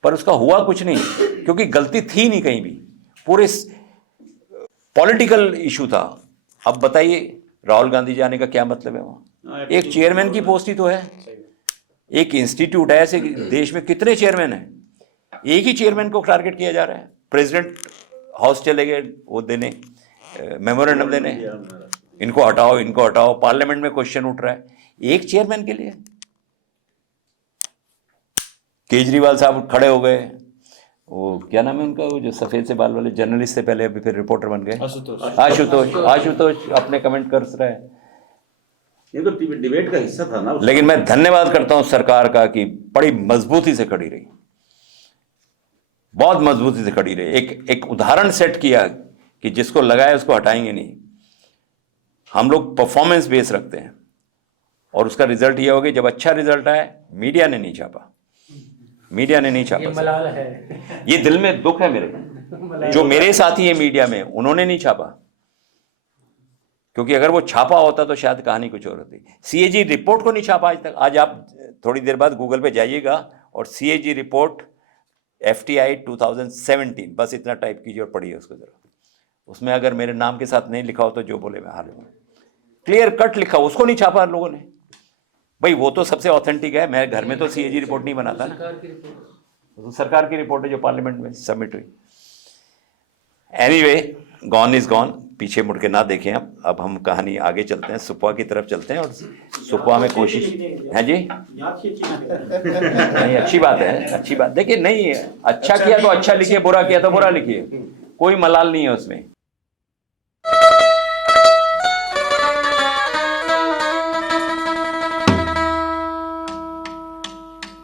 पर उसका हुआ कुछ नहीं, क्योंकि गलती थी नहीं कहीं भी, पूरे पॉलिटिकल इशू था। अब बताइए राहुल गांधी जाने का क्या मतलब है वहाँ? एक चेयरमैन की पोस्ट ही तो है, एक इंस्टीट्यूट है, ऐसे देश में कितने चेयरमैन हैं, एक ही चेयरमैन को टारगेट किया जा रहा है। प्रेसिडेंट हाउस चले गए वो देने, मेमोरेंडम देने, इनको हटाओ इनको हटाओ, पार्लियामेंट में क्वेश्चन उठ रहा है एक चेयरमैन के लिए। केजरीवाल साहब खड़े हो गए, वो क्या नाम है उनका, वो जो सफेद से बाल वाले जर्नलिस्ट से पहले अभी फिर रिपोर्टर बन गए, आशुतोष अपने कमेंट कर रहे हैं। ये तो डिबेट का हिस्सा था ना। लेकिन मैं धन्यवाद करता हूं सरकार का कि बड़ी मजबूती से खड़ी रही, बहुत मजबूती से खड़ी रही, एक उदाहरण सेट किया कि जिसको लगाए उसको हटाएंगे नहीं। हम लोग परफॉर्मेंस बेस रखते हैं, और उसका रिजल्ट ये हो गया, जब अच्छा रिजल्ट आया मीडिया ने नहीं छापा, मीडिया ने नहीं ये छापा। मलाल है, ये दिल में दुख है मेरे, जो मेरे साथी है मीडिया में उन्होंने नहीं छापा, क्योंकि अगर वो छापा होता तो शायद कहानी कुछ और होती। CAG रिपोर्ट को नहीं छापा आज तक। आज आप थोड़ी देर बाद गूगल पे जाइएगा और CAG रिपोर्ट FTI 2017 बस इतना टाइप कीजिए और पढ़िए उसको जरा। उसमें अगर मेरे नाम के साथ नहीं लिखा हो तो जो बोले मैं हार लूँगा, क्लियर कट लिखा, उसको नहीं छापा लोगों ने। भाई वो तो सबसे ऑथेंटिक है, मैं घर में तो CAG रिपोर्ट नहीं बनाता ना, सरकार की रिपोर्ट। तो सरकार की रिपोर्ट है जो पार्लियामेंट में सबमिट हुई। एनीवे, गॉन इज गॉन, पीछे मुड़ के ना देखें। अब हम कहानी आगे चलते हैं, सुपवा की तरफ चलते हैं, और सुपवा में कोशिश है जी नहीं, अच्छी बात है, अच्छी बात। देखिए नहीं, अच्छा किया तो अच्छा लिखिए, बुरा किया तो बुरा लिखिए, कोई मलाल नहीं है उसमें।